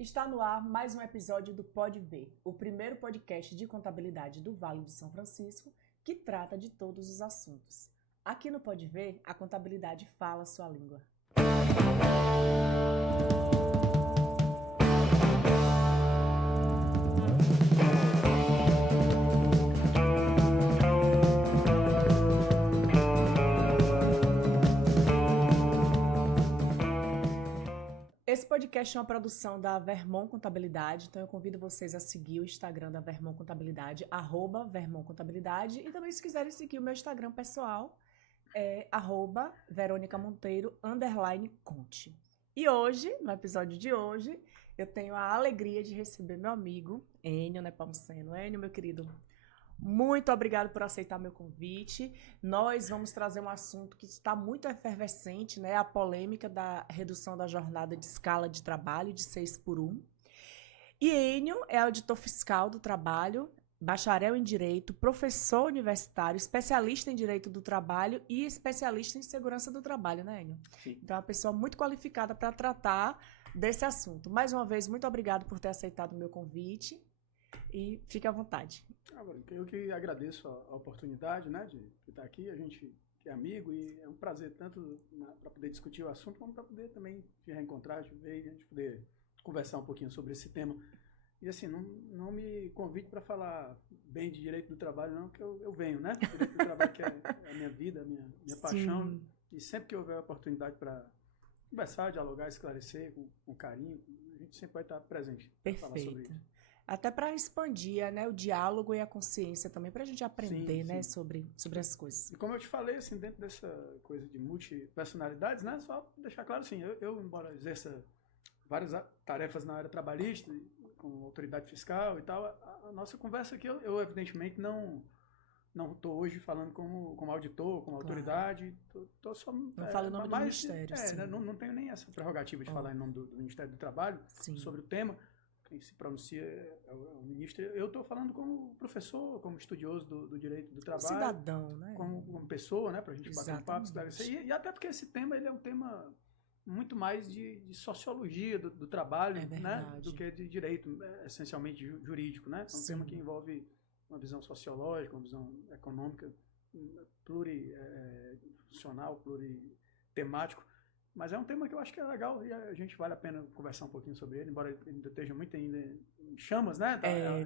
Está no ar mais um episódio do Pode Ver, o primeiro podcast de contabilidade do Vale de São Francisco, que trata de todos os assuntos. Aqui no Pode Ver, a contabilidade fala sua língua. Esse podcast é uma produção da Vermont Contabilidade, então eu convido vocês a seguir o Instagram da Vermont Contabilidade, @Vermont Contabilidade, e também se quiserem seguir o meu Instagram pessoal, é @VeronicaMonteiro_Conte. E hoje, no episódio de hoje, eu tenho a alegria de receber meu amigo, Enio Nepomuceno. Enio, meu querido, muito obrigado por aceitar meu convite. Nós vamos trazer um assunto que está muito efervescente, né? A polêmica da redução da jornada de escala de trabalho de 6x1. E Enio é auditor fiscal do trabalho, bacharel em Direito, professor universitário, especialista em Direito do Trabalho e especialista em Segurança do Trabalho, né, Enio? Sim. Então, é uma pessoa muito qualificada para tratar desse assunto. Mais uma vez, muito obrigado por ter aceitado o meu convite e fique à vontade. Eu que agradeço a oportunidade, né, de estar aqui. A gente que é amigo e é um prazer tanto para poder discutir o assunto, como para poder também te reencontrar, te ver e a gente poder conversar um pouquinho sobre esse tema. E assim, não me convide para falar bem de direito do trabalho, não, que eu venho, né? Direito do trabalho que é a minha vida, a minha paixão. E sempre que houver oportunidade para conversar, dialogar, esclarecer com carinho, a gente sempre vai estar presente para falar sobre isso. Até para expandir, né, o diálogo e a consciência também, para a gente aprender, sim, né, sim. sobre as coisas. E como eu te falei, assim, dentro dessa coisa de multipersonalidades, né, só deixar claro assim, eu embora exerça várias tarefas na área trabalhista, com autoridade fiscal e tal, a nossa conversa aqui, eu evidentemente não estou hoje falando como auditor, como autoridade, tô só... Não falo em nome do Ministério, sim. Né, não tenho nem essa prerrogativa de falar em nome do Ministério do Trabalho, sim, sobre o tema. Quem se pronuncia é o ministro. Eu estou falando como professor, como estudioso do direito do trabalho. Cidadão, né? Como pessoa, né? Para a gente bater um papo, esclarecer. E até porque esse tema ele é um tema muito mais de sociologia do trabalho, né? Do que de direito, essencialmente jurídico, né? É um tema que envolve uma visão sociológica, uma visão econômica, plurifuncional, pluritemático. Mas é um tema que eu acho que é legal e a gente vale a pena conversar um pouquinho sobre ele, embora ele ainda esteja muito ainda em chamas, né?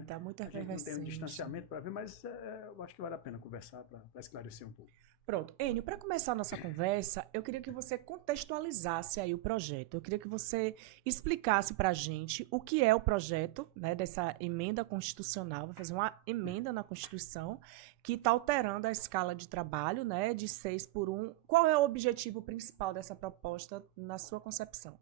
Tá muito efervescente. A gente não tem um distanciamento para ver, mas eu acho que vale a pena conversar para esclarecer um pouco. Pronto. Enio, para começar a nossa conversa, eu queria que você contextualizasse aí o projeto. Eu queria que você explicasse para a gente o que é o projeto, né, dessa emenda constitucional, vai fazer uma emenda na Constituição que está alterando a escala de trabalho, né, de 6x1. Qual é o objetivo principal dessa proposta na sua concepção?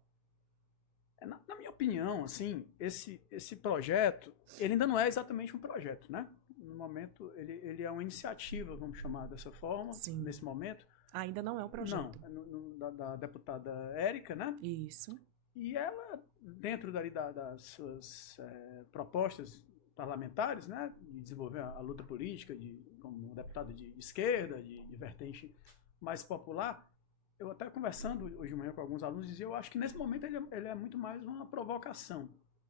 Na minha opinião, assim, esse projeto, ele ainda não é exatamente um projeto, né? No momento, ele é uma iniciativa, vamos chamar dessa forma, sim, nesse momento. Ainda não é um projeto. Não, da deputada Érica, né? Isso. E ela, dentro das suas propostas parlamentares, né, de desenvolver a luta política como deputada de esquerda, de vertente mais popular, eu até conversando hoje de manhã com alguns alunos, dizia, eu acho que nesse momento ele é muito mais uma provocação,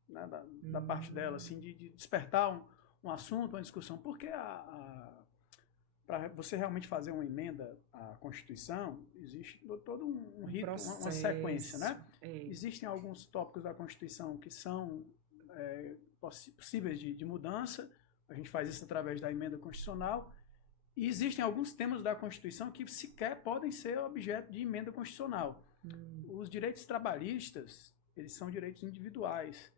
né, da parte dela, assim, de despertar um assunto, uma discussão, porque para você realmente fazer uma emenda à Constituição, existe todo um rito, uma sequência, né? Existem alguns tópicos da Constituição que são possíveis de mudança, a gente faz isso através da emenda constitucional, e existem alguns temas da Constituição que sequer podem ser objeto de emenda constitucional. Os direitos trabalhistas, eles são direitos individuais.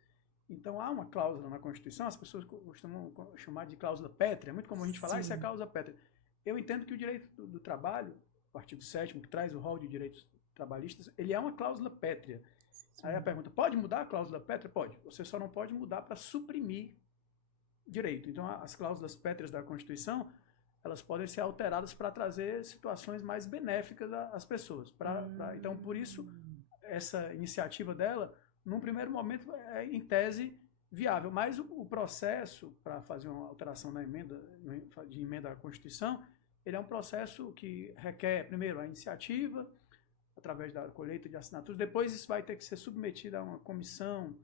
Então, há uma cláusula na Constituição, as pessoas costumam chamar de cláusula pétrea, é muito comum a gente falar, isso é cláusula pétrea. Eu entendo que o direito do trabalho, o artigo 7º, que traz o rol de direitos trabalhistas, ele é uma cláusula pétrea. Sim. Aí a pergunta, pode mudar a cláusula pétrea? Pode. Você só não pode mudar para suprimir direito. Então, as cláusulas pétreas da Constituição, elas podem ser alteradas para trazer situações mais benéficas às pessoas. Então, por isso, essa iniciativa dela, num primeiro momento, é, em tese, viável. Mas o processo para fazer uma alteração de emenda à Constituição, ele é um processo que requer, primeiro, a iniciativa, através da colheita de assinaturas. Depois isso vai ter que ser submetido a uma comissão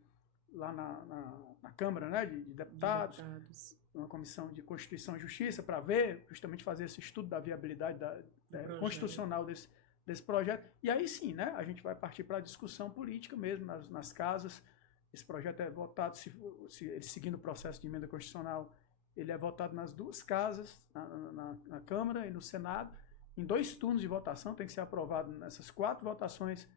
lá na Câmara, né, de Deputados, uma comissão de Constituição e Justiça, para ver, justamente fazer esse estudo da viabilidade constitucional desse projeto. E aí sim, né, a gente vai partir para a discussão política mesmo, nas casas. Esse projeto é votado, ele seguindo o processo de emenda constitucional, ele é votado nas duas casas, na Câmara e no Senado, em 2 turnos de votação, tem que ser aprovado nessas 4 votações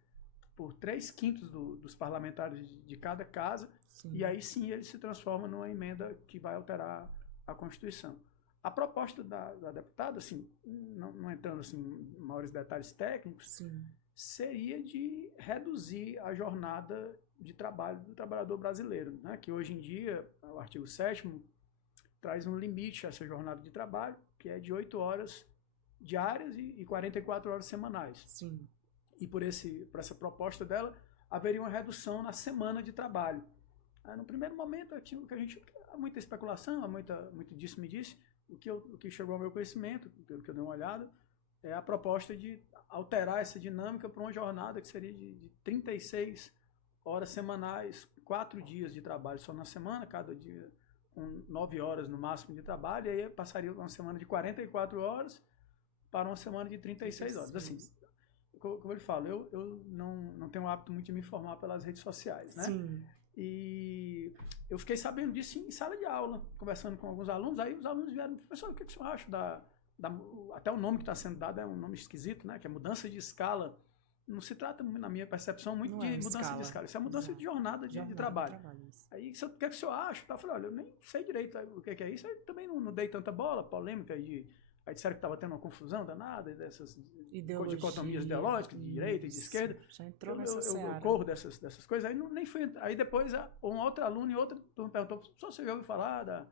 por 3/5 dos parlamentares de cada casa, sim. E aí sim ele se transforma numa emenda que vai alterar a Constituição. A proposta da deputada, assim, não entrando assim, em maiores detalhes técnicos, sim. Seria de reduzir a jornada de trabalho do trabalhador brasileiro, né? Que hoje em dia, o artigo 7º traz um limite a essa jornada de trabalho, que é de 8 horas diárias e 44 horas semanais. Sim. E por essa proposta dela, haveria uma redução na semana de trabalho. No primeiro momento, há muita especulação, há muito disse-me-disse. O que chegou ao meu conhecimento, pelo que eu dei uma olhada, é a proposta de alterar essa dinâmica para uma jornada que seria de 36 horas semanais, 4 dias de trabalho só na semana, cada dia com 9 horas no máximo de trabalho, e aí passaria uma semana de 44 horas para uma semana de 36 horas. Assim, como eu falo, eu não tenho o hábito muito de me informar pelas redes sociais, né? Sim. E eu fiquei sabendo disso em sala de aula, conversando com alguns alunos, aí os alunos vieram, professor, o que o senhor acha até o nome que está sendo dado é um nome esquisito, né? Que é mudança de escala. Não se trata, na minha percepção, muito de mudança de escala. Isso é mudança de jornada de trabalho. Aí, o que é que o senhor acha? Eu falei, olha, eu nem sei direito o que é isso. Aí também não dei tanta bola, polêmica aí disseram que estava tendo uma confusão danada dessas dicotomias ideológicas, de direita e de esquerda. Já entrou nessa seara. Eu corro dessas coisas. Aí nem fui. Aí depois um outro aluno e outra turma perguntou, você já ouviu falar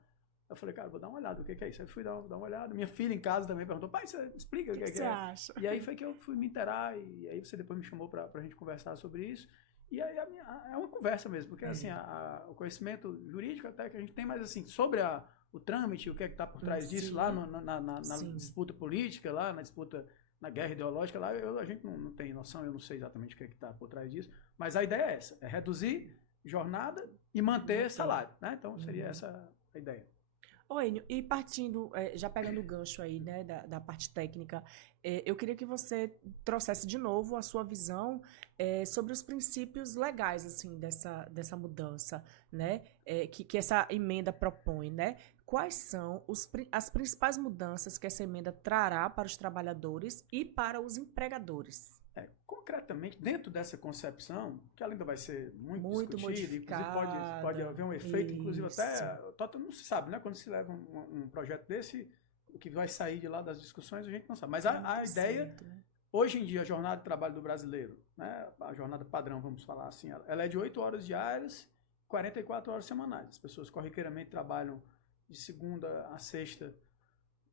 Eu falei, cara, vou dar uma olhada, o que é isso? Aí fui dar uma olhada. Minha filha em casa também perguntou, pai, você explica o que é que você acha? E aí foi que eu fui me inteirar, e aí você depois me chamou pra gente conversar sobre isso. E aí é uma conversa mesmo, porque assim, o conhecimento jurídico até que a gente tem, mas assim, sobre o trâmite, o que é que está por trás disso, lá na disputa política, lá na disputa, na guerra ideológica, lá a gente não tem noção, eu não sei exatamente o que é que está por trás disso, mas a ideia é essa, é reduzir jornada e manter salário, né? Então seria essa a ideia. Enio, e partindo, já pegando o gancho aí, né, da parte técnica, eu queria que você trouxesse de novo a sua visão sobre os princípios legais, assim, dessa mudança, né, que essa emenda propõe, né? Quais são as principais mudanças que essa emenda trará para os trabalhadores e para os empregadores? Concretamente, dentro dessa concepção, que ela ainda vai ser muito discutida, inclusive pode haver um efeito, inclusive até não se sabe, né? Quando se leva um projeto desse, o que vai sair de lá das discussões, a gente não sabe. Mas a ideia, certo, né? Hoje em dia, a jornada de trabalho do brasileiro, né? A jornada padrão, vamos falar assim, ela é de 8 horas diárias, 44 horas semanais. As pessoas corriqueiramente trabalham de segunda a sexta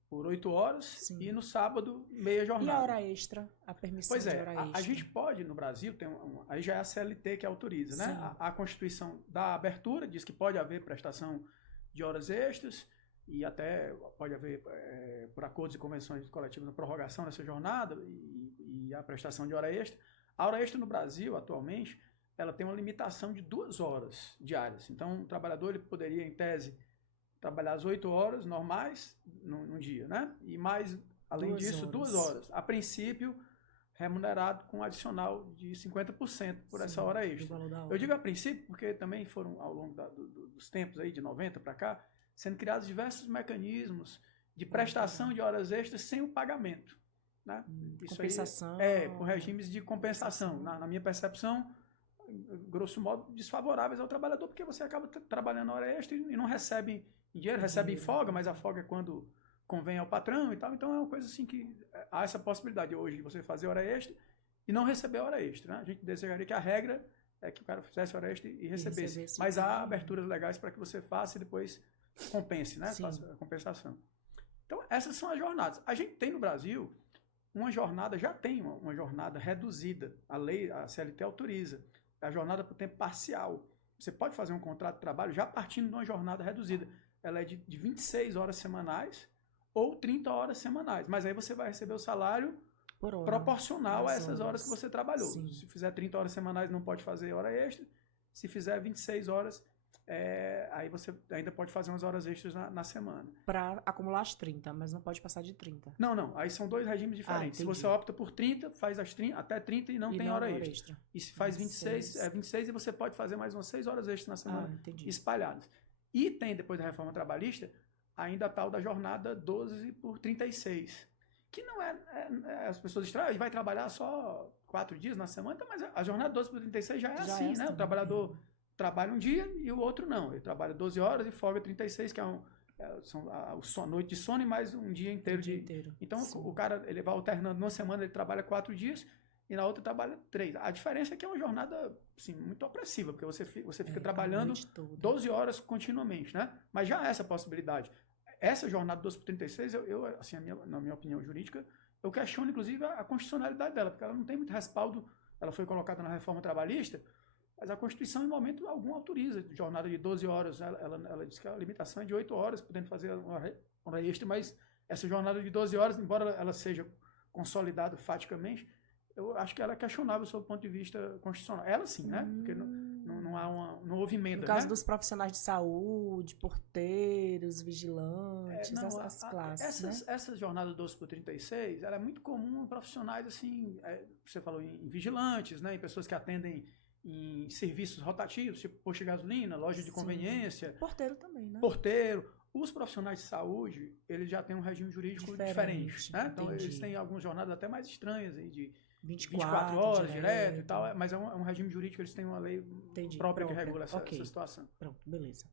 por 8 horas, sim, e no sábado, meia jornada. E a hora extra? A permissão de hora extra? A gente pode, no Brasil, aí já é a CLT que autoriza, sim, né? A Constituição dá abertura, diz que pode haver prestação de horas extras, e até pode haver, por acordos e convenções coletivas, a prorrogação dessa jornada e a prestação de hora extra. A hora extra no Brasil, atualmente, ela tem uma limitação de 2 horas diárias. Então, o trabalhador ele poderia, em tese, trabalhar as 8 horas normais num dia, né? E mais, além disso, 2 horas. A princípio, remunerado com um adicional de 50% por essa hora extra. Eu digo a princípio porque também foram, ao longo dos tempos, aí, de 90 para cá, sendo criados diversos mecanismos de prestação de horas extras sem o pagamento, né? Isso compensação. Aí, com regimes de compensação. Na minha percepção, grosso modo, desfavoráveis ao trabalhador, porque você acaba trabalhando hora extra e não recebe em dinheiro, recebe em folga, mas a folga é quando convém ao patrão e tal. Então é uma coisa assim que há essa possibilidade hoje de você fazer hora extra e não receber hora extra, né? A gente desejaria que a regra é que o cara fizesse hora extra e recebesse. Mas há aberturas legais para que você faça e depois compense, né? Faça a compensação. Então essas são as jornadas. A gente tem no Brasil uma jornada, já tem uma jornada reduzida. A lei, a CLT autoriza. É a jornada por tempo parcial. Você pode fazer um contrato de trabalho já partindo de uma jornada reduzida. Ela é de 26 horas semanais ou 30 horas semanais. Mas aí você vai receber o salário proporcional a essas horas que você trabalhou. Sim. Se fizer 30 horas semanais, não pode fazer hora extra. Se fizer 26 horas, aí você ainda pode fazer umas horas extras na semana. Para acumular as 30, mas não pode passar de 30. Não. Aí são 2 regimes diferentes. Se você opta por 30, faz até 30 e não tem hora extra. E se faz 26 e você pode fazer mais umas 6 horas extras na semana espalhadas. E tem, depois da reforma trabalhista, ainda a tal da jornada 12 por 36. Que não as pessoas estranham, vai trabalhar só 4 dias na semana, mas a jornada 12 por 36 já é assim, né? O trabalhador trabalha um dia e o outro não. Ele trabalha 12 horas e folga 36, que são a noite de sono e mais um dia inteiro. Então, o cara ele vai alternando. Numa semana ele trabalha 4 dias e na outra trabalha 3. A diferença é que é uma jornada assim, muito opressiva, porque você fica trabalhando 12 horas continuamente, né? Mas já há essa possibilidade. Essa jornada 12 por 36, assim, na minha opinião jurídica, eu questiono, inclusive, a constitucionalidade dela, porque ela não tem muito respaldo. Ela foi colocada na reforma trabalhista, mas a Constituição, em momento algum, autoriza jornada de 12 horas. Ela diz que a limitação é de 8 horas, podendo fazer uma hora extra, mas essa jornada de 12 horas, embora ela seja consolidada faticamente, eu acho que ela é questionável sob o ponto de vista constitucional. Ela sim, né? Porque não houve emenda. No caso, né? dos profissionais de saúde, porteiros, vigilantes, as classes. Essa jornada 12 por 36, ela é muito comum em profissionais, assim, você falou em vigilantes, né? Em pessoas que atendem em serviços rotativos, tipo posto de gasolina, loja de conveniência. Porteiro também, né? Porteiro. Os profissionais de saúde, eles já têm um regime jurídico diferente, né? Então, eles têm algumas jornadas até mais estranhas aí de 24 horas direto e tal, mas é um regime jurídico, eles têm uma lei própria que regula essa situação. Pronto, beleza.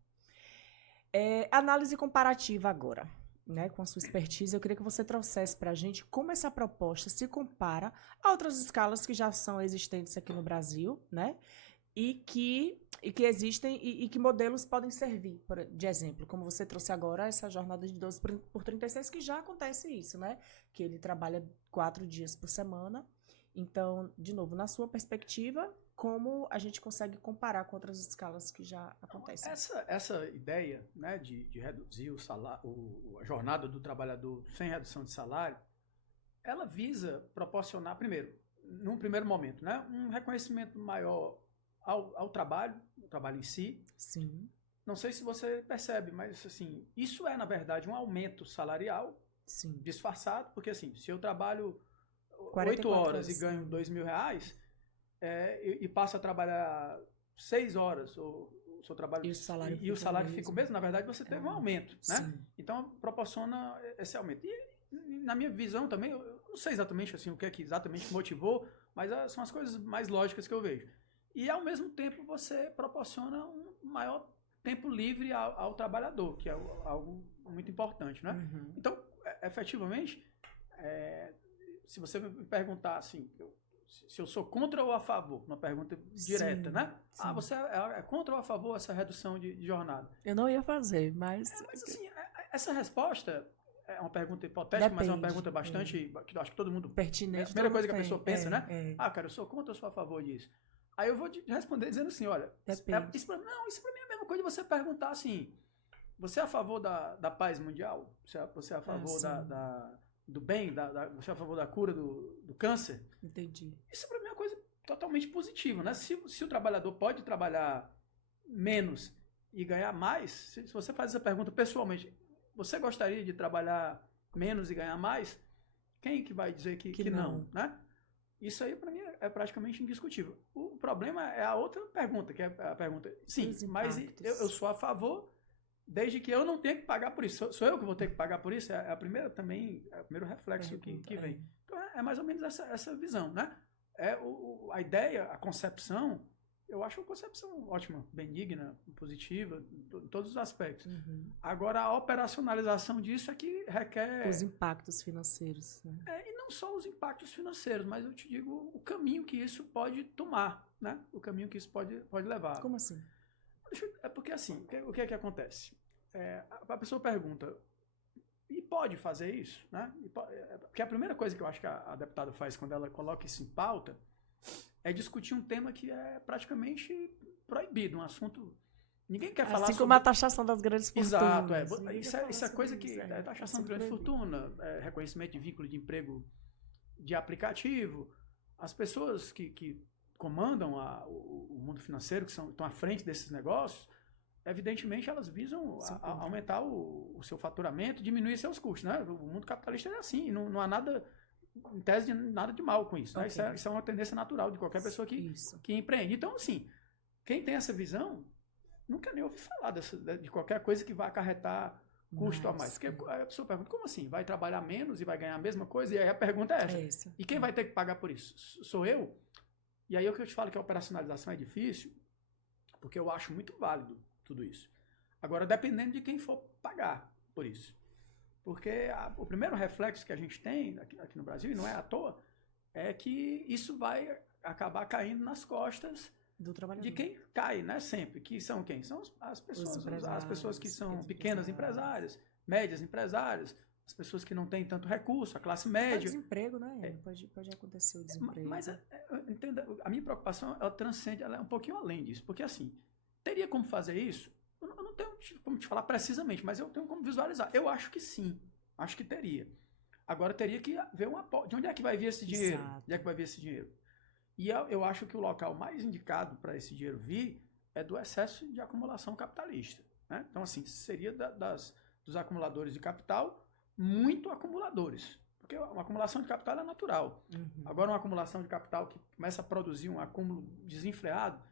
Análise comparativa agora, né, com a sua expertise, eu queria que você trouxesse para a gente como essa proposta se compara a outras escalas que já são existentes aqui no Brasil, né, e que existem e que modelos podem servir de exemplo, como você trouxe agora, essa jornada de 12 por 36, que já acontece isso, né, que ele trabalha 4 dias por semana. Então, de novo, na sua perspectiva, como a gente consegue comparar com outras escalas que já acontecem? Essa ideia, né, de reduzir o salário, a jornada do trabalhador sem redução de salário, ela visa proporcionar, num primeiro momento, né, um reconhecimento maior ao trabalho, o trabalho em si. Sim. Não sei se você percebe, mas assim, isso na verdade, um aumento salarial. Sim. Disfarçado, porque assim, se eu trabalho 8 horas e ganho R$2.000, e passo a trabalhar 6 horas, ou o seu trabalho e o salário fica o mesmo, na verdade você teve um aumento, né? Sim. Então proporciona esse aumento. E na minha visão também, eu não sei exatamente assim, o que é que exatamente motivou, mas são as coisas mais lógicas que eu vejo. E ao mesmo tempo você proporciona um maior tempo livre ao trabalhador, que é algo muito importante, né? Uhum. Então, efetivamente, se você me perguntar assim, se eu sou contra ou a favor, uma pergunta direta, né? Sim. Você é contra ou a favor essa redução de jornada? Eu não ia fazer, mas... Mas assim, essa resposta é uma pergunta hipotética, mas é uma pergunta bastante, que eu acho que todo mundo... Pertinente. A primeira coisa que a pessoa pensa, né? Cara, eu sou contra ou sou a favor disso? Aí eu vou responder dizendo assim, olha, isso pra mim é a mesma coisa de você perguntar assim, você é a favor da paz mundial? Você é a favor do bem? Você é a favor da cura do câncer? Entendi. Isso para mim é uma coisa totalmente positiva, né? Se o trabalhador pode trabalhar menos e ganhar mais, se você faz essa pergunta pessoalmente, você gostaria de trabalhar menos e ganhar mais? Quem que vai dizer que não, né? Isso aí para mim é praticamente indiscutível. O problema é a outra pergunta, que é a pergunta, sim, mas eu sou a favor desde que eu não tenha que pagar por isso. Sou eu que vou ter que pagar por isso? É o primeiro reflexo que vem. Então é mais ou menos essa visão, né? A ideia, a concepção, eu acho uma concepção ótima, benigna, positiva, em todos os aspectos. Uhum. Agora, a operacionalização disso é que requer... Os impactos financeiros. Né? E não só os impactos financeiros, mas eu te digo o caminho que isso pode tomar, né? O caminho que isso pode levar. Como assim? É porque assim, o que é que acontece? A pessoa pergunta, e pode fazer isso? Né? Porque a primeira coisa que eu acho que a deputada faz quando ela coloca isso em pauta é discutir um tema que é praticamente proibido, um assunto... Ninguém quer falar sobre... como a taxação das grandes fortunas. Exato, isso é coisa que... taxação de grande fortuna, reconhecimento de vínculo de emprego de aplicativo. As pessoas que comandam o mundo financeiro, que estão à frente desses negócios, evidentemente elas visam aumentar o seu faturamento, diminuir seus custos, né? O mundo capitalista é assim, não há nada, em tese, nada de mal com isso, né? Isso é uma tendência natural de qualquer pessoa que empreende. Então, assim, quem tem essa visão, nunca nem ouvi falar de qualquer coisa que vai acarretar custo a mais. Porque a pessoa pergunta, como assim? Vai trabalhar menos e vai ganhar a mesma coisa? E aí a pergunta é essa. E quem vai ter que pagar por isso? Sou eu? E aí é o que eu te falo que a operacionalização é difícil, porque eu acho muito válido tudo isso. Agora, dependendo de quem for pagar por isso. Porque o primeiro reflexo que a gente tem aqui no Brasil, e não é à toa, é que isso vai acabar caindo nas costas do trabalhador. De quem cai, né? Sempre. Que são quem? São as pessoas que são pequenas empresárias, médias empresárias, as pessoas que não têm tanto recurso, a classe média. O desemprego, né? Pode acontecer o desemprego. Mas entenda, a minha preocupação, ela transcende, ela é um pouquinho além disso. Porque assim, teria como fazer isso? Eu não tenho como te falar precisamente, mas eu tenho como visualizar. Eu acho que sim. Acho que teria. Agora teria que ver de onde é que vai vir esse dinheiro? Exato. De onde é que vai vir esse dinheiro? E eu acho que o local mais indicado para esse dinheiro vir é do excesso de acumulação capitalista. Né? Então, assim, seria dos acumuladores de capital, muito acumuladores. Porque uma acumulação de capital é natural. Agora, uma acumulação de capital que começa a produzir um acúmulo desenfreado,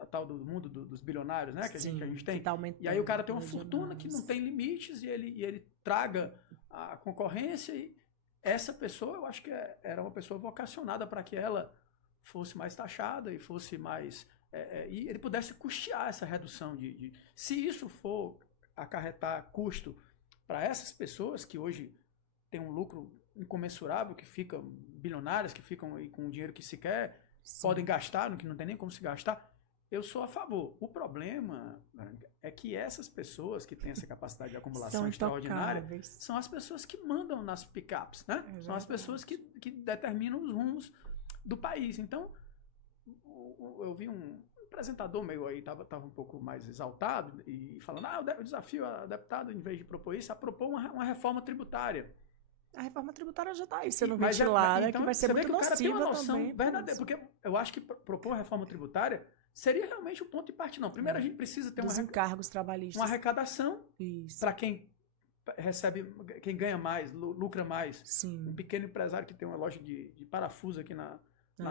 a tal do mundo dos bilionários, né? Que a gente tem. Tá, e aí o cara tem uma fortuna que não tem limites e ele traga a concorrência. E essa pessoa, eu acho que era uma pessoa vocacionada para que ela fosse mais taxada e fosse mais... e ele pudesse custear essa redução se isso for acarretar custo para essas pessoas que hoje têm um lucro incomensurável, que ficam bilionárias, que ficam aí com dinheiro que sequer podem gastar, no que não tem nem como se gastar, eu sou a favor. O problema é que essas pessoas que têm essa capacidade de acumulação extraordinária são as pessoas que mandam nas picapes, né? São as pessoas que determinam os rumos do país. Então, eu vi um apresentador meu aí, estava um pouco mais exaltado e falando, eu desafio a deputada, em vez de propor isso, a propor uma reforma tributária. A reforma tributária já está aí sendo ventilada, então, que vai ser muito nociva também. O cara tem uma noção verdadeira, porque eu acho que propor uma reforma tributária seria realmente o ponto de partida. Não, primeiro a gente precisa ter encargos trabalhistas. Uma arrecadação para quem recebe, quem ganha mais, lucra mais. Sim. Um pequeno empresário que tem uma loja de parafuso aqui na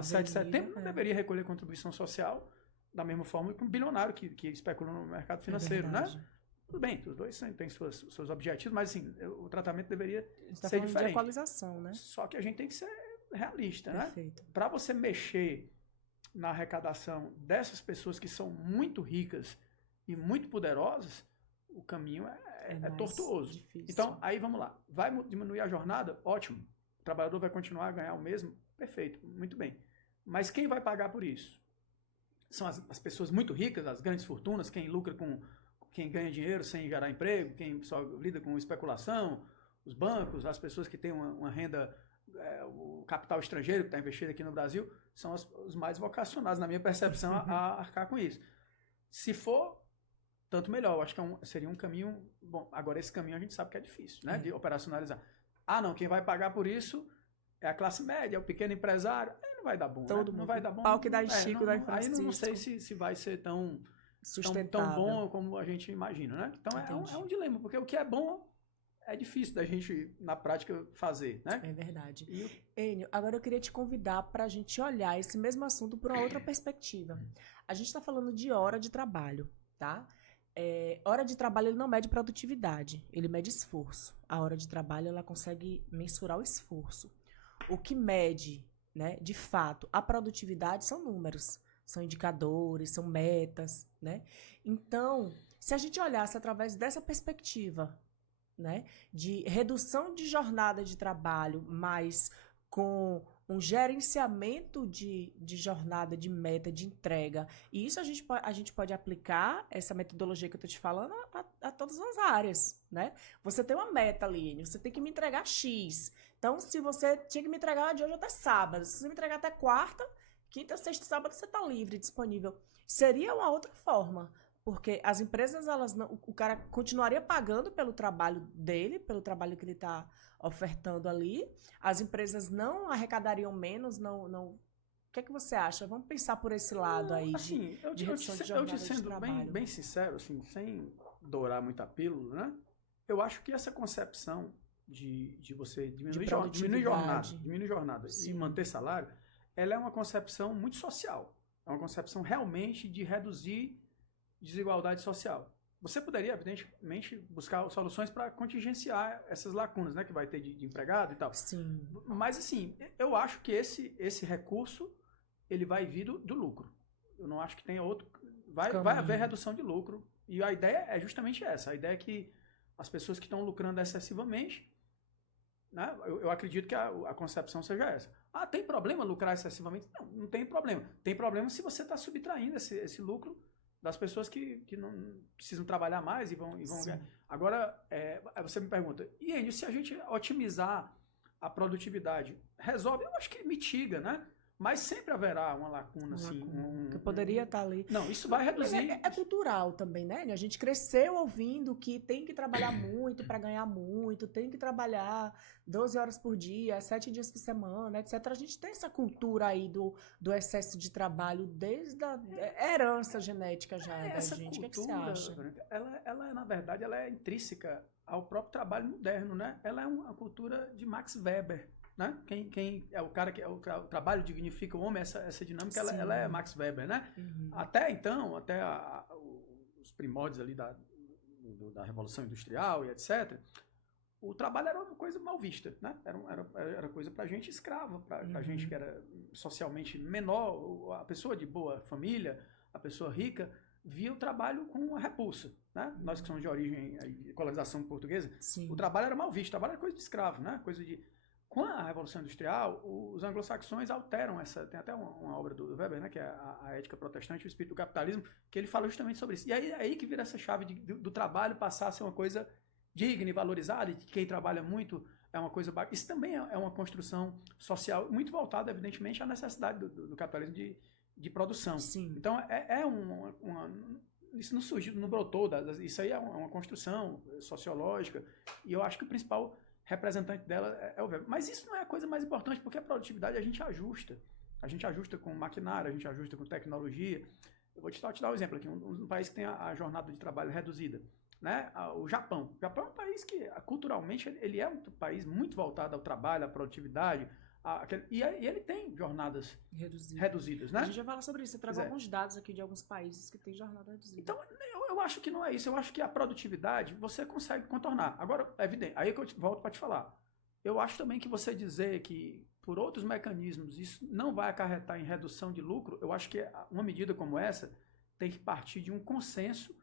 7 de setembro não deveria recolher contribuição social da mesma forma que um bilionário que especula no mercado financeiro, né? Tudo bem, os dois têm seus objetivos, mas assim, o tratamento deveria ser diferente. De equalização, né? Só que a gente tem que ser realista, Perfeito. Né? Para você mexer na arrecadação dessas pessoas que são muito ricas e muito poderosas, o caminho é tortuoso. Difícil. Então, aí vamos lá. Vai diminuir a jornada? Ótimo. O trabalhador vai continuar a ganhar o mesmo? Perfeito, muito bem. Mas quem vai pagar por isso? São as pessoas muito ricas, as grandes fortunas, quem lucra com... quem ganha dinheiro sem gerar emprego, quem só lida com especulação, os bancos, as pessoas que têm uma renda, o capital estrangeiro que está investido aqui no Brasil, são os mais vocacionados, na minha percepção, a arcar com isso. Se for, tanto melhor. Eu acho que seria um caminho... Bom, agora esse caminho a gente sabe que é difícil, né? De operacionalizar. Não, quem vai pagar por isso é a classe média, é o pequeno empresário. Aí não vai dar bom, não vai dar bom. Pau que dá Chico, da Aí não sei se vai ser tão bom como a gente imagina, né? Então é um dilema, porque o que é bom é difícil da gente, na prática, fazer, né? É verdade. Enio, agora eu queria te convidar para a gente olhar esse mesmo assunto por uma outra perspectiva. A gente está falando de hora de trabalho, tá? Hora de trabalho ele não mede produtividade, ele mede esforço. A hora de trabalho ela consegue mensurar o esforço. O que mede, né, de fato, a produtividade são números. São indicadores, são metas, né? Então, se a gente olhasse através dessa perspectiva, né, de redução de jornada de trabalho, mas com um gerenciamento de jornada, de meta, de entrega, e isso a gente pode aplicar, essa metodologia que eu estou te falando, a todas as áreas, né? Você tem uma meta ali, você tem que me entregar X. Então, se você tinha que me entregar de hoje até sábado, se você me entregar até quarta, quinta, sexta e sábado você está livre, disponível. Seria uma outra forma, porque as empresas, o cara continuaria pagando pelo trabalho dele, pelo trabalho que ele está ofertando ali. As empresas não arrecadariam menos, não que é que você acha? Vamos pensar por esse lado aí assim, de redução de jornada de sendo trabalho. bem sincero, assim, sem dourar muita pílula, né? Eu acho que essa concepção de você diminuir jornada e manter salário, ela é uma concepção muito social. É uma concepção realmente de reduzir desigualdade social. Você poderia, evidentemente, buscar soluções para contingenciar essas lacunas, né, que vai ter de empregado e tal. Sim. Mas, assim, eu acho que esse recurso, ele vai vir do lucro. Eu não acho que tenha outro... Vai haver redução de lucro. E a ideia é justamente essa. A ideia é que as pessoas que estão lucrando excessivamente, né, eu acredito que a concepção seja essa. Ah, tem problema lucrar excessivamente? Não tem problema. Tem problema se você está subtraindo esse lucro das pessoas que não precisam trabalhar mais e vão ganhar. Agora, você me pergunta, e aí, se a gente otimizar a produtividade, resolve? Eu acho que mitiga, né? Mas sempre haverá uma lacuna, assim. Que poderia estar ali. Não, isso vai reduzir. É cultural também, né? A gente cresceu ouvindo que tem que trabalhar muito para ganhar muito, tem que trabalhar 12 horas por dia, 7 dias por semana, etc. A gente tem essa cultura aí do excesso de trabalho desde a herança genética já da gente. O que você acha? Ela, na verdade, ela é intrínseca ao próprio trabalho moderno, né? Ela é uma cultura de Max Weber. Né? Quem é o cara que o trabalho dignifica o homem, essa dinâmica, ela é Max Weber, né? Uhum. Até então, os primórdios ali da Revolução Industrial e etc., o trabalho era uma coisa mal vista, né? Era coisa para gente escrava, para gente que era socialmente menor, a pessoa de boa família, a pessoa rica, via o trabalho com uma repulsa, né? Nós que somos de origem de colonização portuguesa, o trabalho era mal visto, o trabalho era coisa de escravo, né? Coisa de... Com a Revolução Industrial, os anglo-saxões alteram essa... Tem até uma obra do Weber, né, que é a Ética Protestante e o Espírito do Capitalismo, que ele fala justamente sobre isso. E aí é aí que vira essa chave do trabalho passar a ser uma coisa digna e valorizada, e que quem trabalha muito é uma coisa... Isso também é uma construção social muito voltada, evidentemente, à necessidade do capitalismo de produção. Sim. Então, isso não surgiu, não brotou. Isso aí é uma construção sociológica, e eu acho que o principal... representante dela é o Weber. Mas isso não é a coisa mais importante, porque a produtividade a gente ajusta. A gente ajusta com maquinário, a gente ajusta com tecnologia. Eu vou te dar um exemplo aqui, um país que tem a jornada de trabalho reduzida, né? O Japão. O Japão é um país que, culturalmente, ele é um país muito voltado ao trabalho, à produtividade, e ele tem jornadas reduzidas, né? A gente vai falar sobre isso. Você traga alguns dados aqui de alguns países que têm jornada reduzida. Então, eu acho que não é isso. Eu acho que a produtividade você consegue contornar. Agora, é evidente, aí que eu volto para te falar. Eu acho também que você dizer que, por outros mecanismos, isso não vai acarretar em redução de lucro, eu acho que uma medida como essa tem que partir de um consenso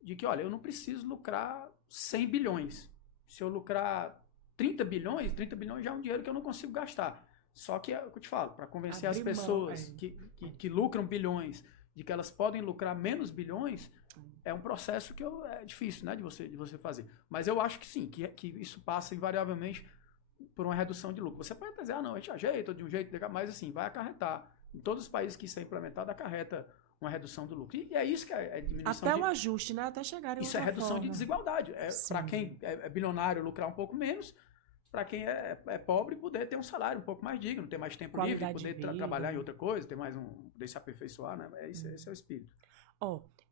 de que, olha, eu não preciso lucrar 100 bilhões. Se eu lucrar 30 bilhões já é um dinheiro que eu não consigo gastar. Só que, é o que eu te falo, para convencer as pessoas que lucram bilhões de que elas podem lucrar menos bilhões, é um processo que é difícil, né, de você fazer. Mas eu acho que sim, que isso passa invariavelmente por uma redução de lucro. Você pode dizer, não, a gente ajeita de um jeito, mas assim, vai acarretar. Em todos os países que isso é implementado, acarreta uma redução do lucro. E é isso que é diminuição até o ajuste, né? Até chegar em isso é redução forma. De desigualdade. Para quem é bilionário lucrar um pouco menos, para quem é pobre poder ter um salário um pouco mais digno, ter mais tempo livre, poder trabalhar em outra coisa, ter mais poder se aperfeiçoar, né? Esse é o espírito.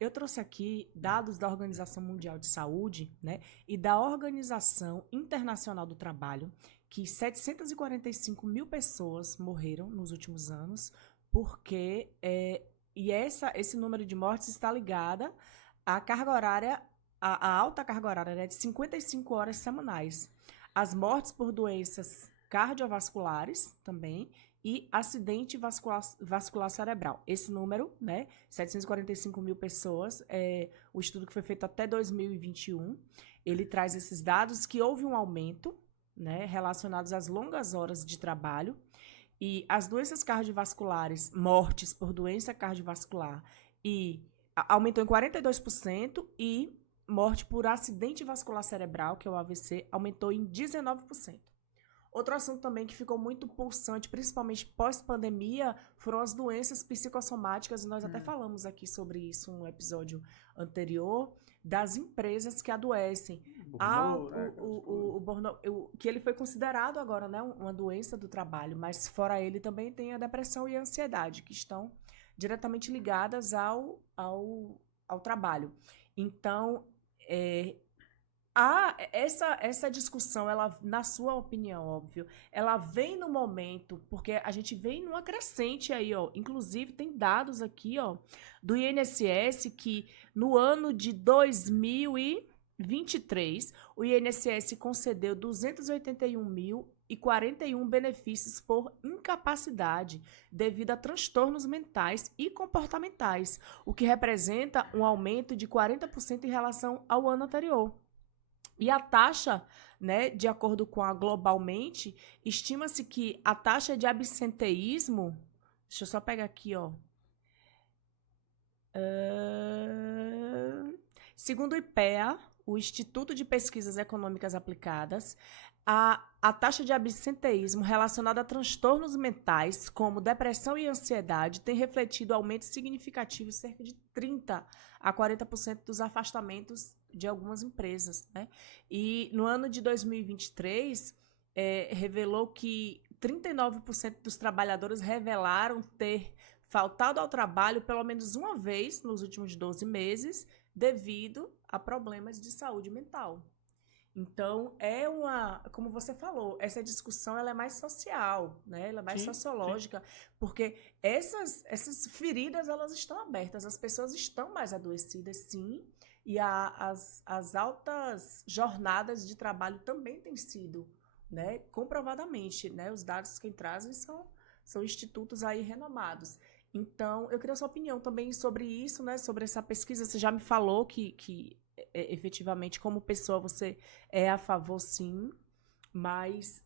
Eu trouxe aqui dados da Organização Mundial de Saúde, né, e da Organização Internacional do Trabalho, que 745 mil pessoas morreram nos últimos anos, porque esse número de mortes está ligada à carga horária, à alta carga horária, né, de 55 horas semanais. As mortes por doenças cardiovasculares também e acidente vascular cerebral. Esse número, né, 745 mil pessoas, o estudo que foi feito até 2021, ele traz esses dados que houve um aumento, né, relacionados às longas horas de trabalho e as doenças cardiovasculares, mortes por doença cardiovascular, aumentou em 42% e morte por acidente vascular cerebral, que é o AVC, aumentou em 19%. Outro assunto também que ficou muito pulsante, principalmente pós-pandemia, foram as doenças psicossomáticas, e nós até falamos aqui sobre isso no episódio anterior, das empresas que adoecem. Que ele foi considerado agora, né, uma doença do trabalho, mas fora ele também tem a depressão e a ansiedade, que estão diretamente ligadas ao trabalho. Então, essa discussão, ela, na sua opinião, óbvio, ela vem no momento, porque a gente vem numa crescente aí, ó. Inclusive, tem dados aqui, ó, do INSS que no ano de 2023, o INSS concedeu 281.041 benefícios por incapacidade devido a transtornos mentais e comportamentais, o que representa um aumento de 40% em relação ao ano anterior. E a taxa, né, de acordo com a Globalmente, estima-se que a taxa de absenteísmo, deixa eu só pegar aqui, ó. Segundo o IPEA, o Instituto de Pesquisas Econômicas Aplicadas, a taxa de absenteísmo relacionada a transtornos mentais, como depressão e ansiedade, tem refletido aumento significativo, cerca de 30% a 40% dos afastamentos de algumas empresas, né? E no ano de 2023, revelou que 39% dos trabalhadores revelaram ter faltado ao trabalho pelo menos uma vez nos últimos 12 meses, devido a problemas de saúde mental. Então, como você falou, essa discussão ela é mais social, né? Ela é mais sociológica, porque essas feridas elas estão abertas, as pessoas estão mais adoecidas, sim, e as altas jornadas de trabalho também têm sido, né, comprovadamente, né? Os dados que trazem são institutos aí renomados. Então, eu queria a sua opinião também sobre isso, né? Sobre essa pesquisa. Você já me falou que efetivamente, como pessoa, você é a favor, sim, mas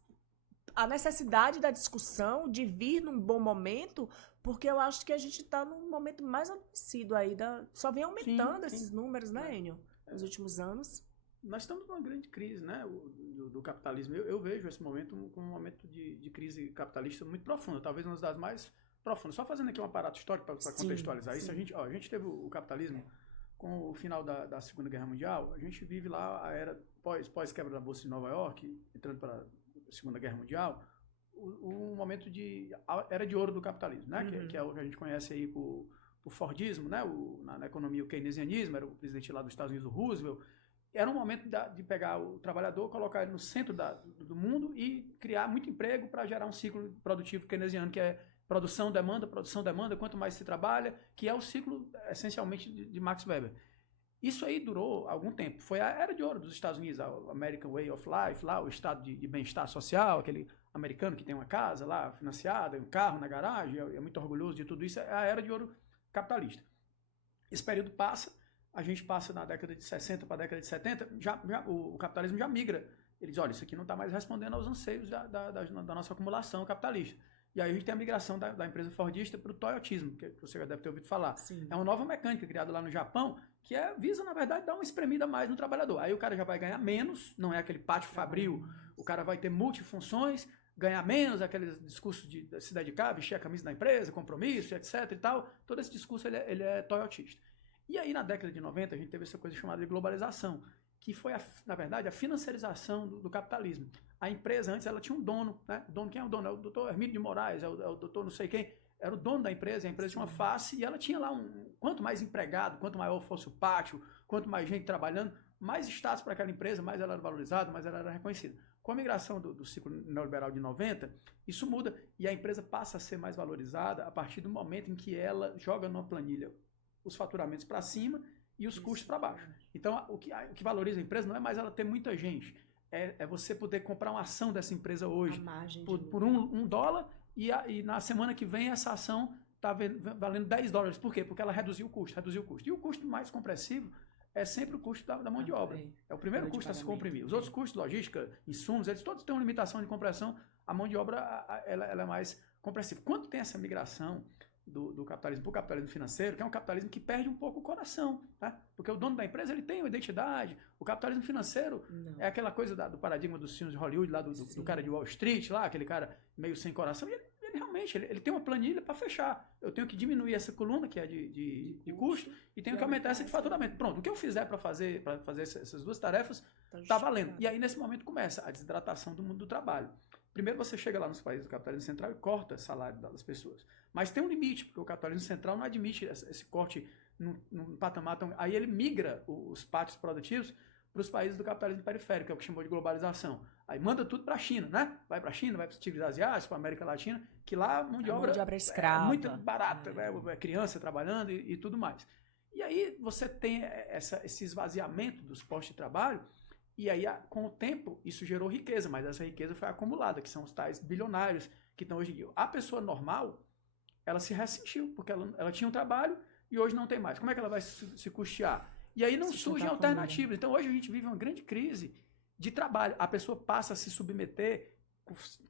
a necessidade da discussão, de vir num bom momento, porque eu acho que a gente está num momento mais adoecido aí, só vem aumentando esses números, né, Enio, nos últimos anos. Nós estamos numa grande crise, né, do capitalismo. Eu vejo esse momento como um momento de crise capitalista muito profunda, talvez uma das mais profundas. Só fazendo aqui um aparato histórico para contextualizar isso, a gente teve o capitalismo com o final da Segunda Guerra Mundial. A gente vive lá a era pós-quebra da Bolsa de Nova York, entrando para a Segunda Guerra Mundial, um momento a era de ouro do capitalismo, né? Que é o que a gente conhece aí por Fordismo, né? Na economia, o keynesianismo, era o presidente lá dos Estados Unidos, o Roosevelt. Era um momento de pegar o trabalhador, colocar ele no centro do mundo e criar muito emprego para gerar um ciclo produtivo keynesiano, que é produção, demanda, quanto mais se trabalha, que é o ciclo, essencialmente, de Max Weber. Isso aí durou algum tempo. Foi a era de ouro dos Estados Unidos, a American Way of Life, lá, o estado de bem-estar social, aquele americano que tem uma casa lá financiada, um carro na garagem, é muito orgulhoso de tudo isso, é a era de ouro capitalista. Esse período passa, a gente passa na década de 60 para a década de 70, o capitalismo já migra. Ele diz, olha, isso aqui não está mais respondendo aos anseios da nossa acumulação capitalista. E aí a gente tem a migração da empresa fordista para o toyotismo, que você já deve ter ouvido falar. Sim. É uma nova mecânica criada lá no Japão, que visa, na verdade, dar uma espremida a mais no trabalhador. Aí o cara já vai ganhar menos, não é aquele pátio fabril, o cara vai ter multifunções, ganhar menos, aquele discurso de se dedicar, vestir a camisa da empresa, compromisso, etc. e tal. Todo esse discurso ele é toyotista. E aí na década de 90 a gente teve essa coisa chamada de globalização, que foi, na verdade, a financiarização do capitalismo. A empresa antes ela tinha um dono, né? O dono, quem é o dono? É o doutor Hermínio de Moraes, é o doutor não sei quem. Era o dono da empresa, a empresa tinha uma face e ela tinha lá quanto mais empregado, quanto maior fosse o pátio, quanto mais gente trabalhando, mais status para aquela empresa, mais ela era valorizada, mais ela era reconhecida. Com a migração do ciclo neoliberal de 90, isso muda e a empresa passa a ser mais valorizada a partir do momento em que ela joga numa planilha os faturamentos para cima e os custos para baixo. Então, o que valoriza a empresa não é mais ela ter muita gente, é você poder comprar uma ação dessa empresa hoje por $1 e na semana que vem essa ação está valendo $10. Por quê? Porque ela reduziu o custo. E o custo mais compressivo é sempre o custo da mão de obra. É o primeiro custo a se comprimir. Os outros custos, logística, insumos, eles todos têm uma limitação de compressão. A mão de obra ela é mais compressiva. Quando tem essa migração do capitalismo para o capitalismo financeiro, que é um capitalismo que perde um pouco o coração, tá? Porque o dono da empresa ele tem uma identidade. O capitalismo financeiro é aquela coisa do paradigma dos filmes de Hollywood, lá do cara de Wall Street, lá, aquele cara meio sem coração. E ele realmente ele tem uma planilha para fechar. Eu tenho que diminuir essa coluna, que é de custo, e tenho que aumentar essa de faturamento. Pronto, o que eu fizer para fazer essas duas tarefas está valendo. E aí, nesse momento, começa a desidratação do mundo do trabalho. Primeiro você chega lá nos países do capitalismo central e corta o salário das pessoas. Mas tem um limite, porque o capitalismo central não admite esse corte num patamar tão... Aí ele migra os pátios produtivos para os países do capitalismo periférico, que é o que chamou de globalização. Aí manda tudo para a China, né? Vai para a China, vai para os tigres asiáticos, para a América Latina, que lá a mão de obra escrava. É muito barata, né? É criança trabalhando e tudo mais. E aí você tem esse esvaziamento dos postos de trabalho. E aí, com o tempo, isso gerou riqueza, mas essa riqueza foi acumulada, que são os tais bilionários que estão hoje em dia. A pessoa normal, ela se ressentiu, porque ela tinha um trabalho e hoje não tem mais. Como é que ela vai se custear? E aí não surgem alternativas. Então, hoje a gente vive uma grande crise de trabalho. A pessoa passa a se submeter,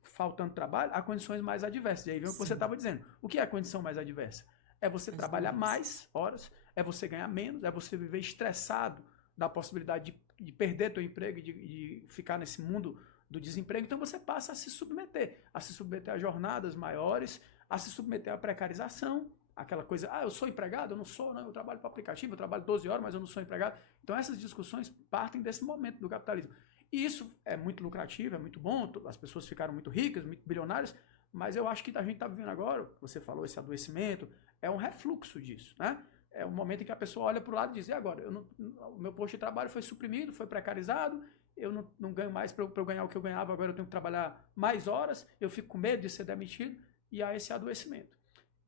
faltando trabalho, a condições mais adversas. E aí vem o que você estava dizendo. O que é a condição mais adversa? É você trabalhar mais horas, é você ganhar menos, é você viver estressado da possibilidade de perder teu emprego e de ficar nesse mundo do desemprego. Então você passa a se submeter a jornadas maiores, a se submeter à precarização, aquela coisa, eu sou empregado? Eu não sou, não, eu trabalho para aplicativo, eu trabalho 12 horas, mas eu não sou empregado. Então essas discussões partem desse momento do capitalismo. E isso é muito lucrativo, é muito bom, as pessoas ficaram muito ricas, muito bilionárias, mas eu acho que a gente está vivendo agora, você falou, esse adoecimento, é um refluxo disso, né? É um momento em que a pessoa olha para o lado e diz, e agora? O meu posto de trabalho foi suprimido, foi precarizado, eu não ganho mais para eu ganhar o que eu ganhava, agora eu tenho que trabalhar mais horas, eu fico com medo de ser demitido, e há esse adoecimento.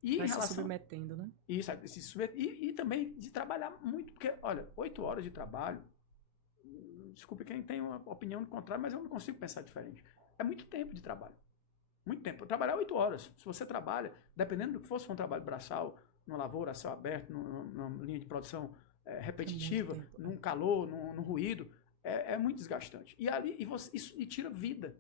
E vai se submetendo, né? Isso, e também de trabalhar muito, porque, olha, 8 horas de trabalho, desculpe quem tem uma opinião contrária, mas eu não consigo pensar diferente. É muito tempo de trabalho. Muito tempo. Trabalhar 8 horas. Se você trabalha, dependendo do que fosse, um trabalho braçal, numa lavoura a céu aberto, numa linha de produção repetitiva, num calor, num ruído, é muito desgastante. E ali isso tira vida.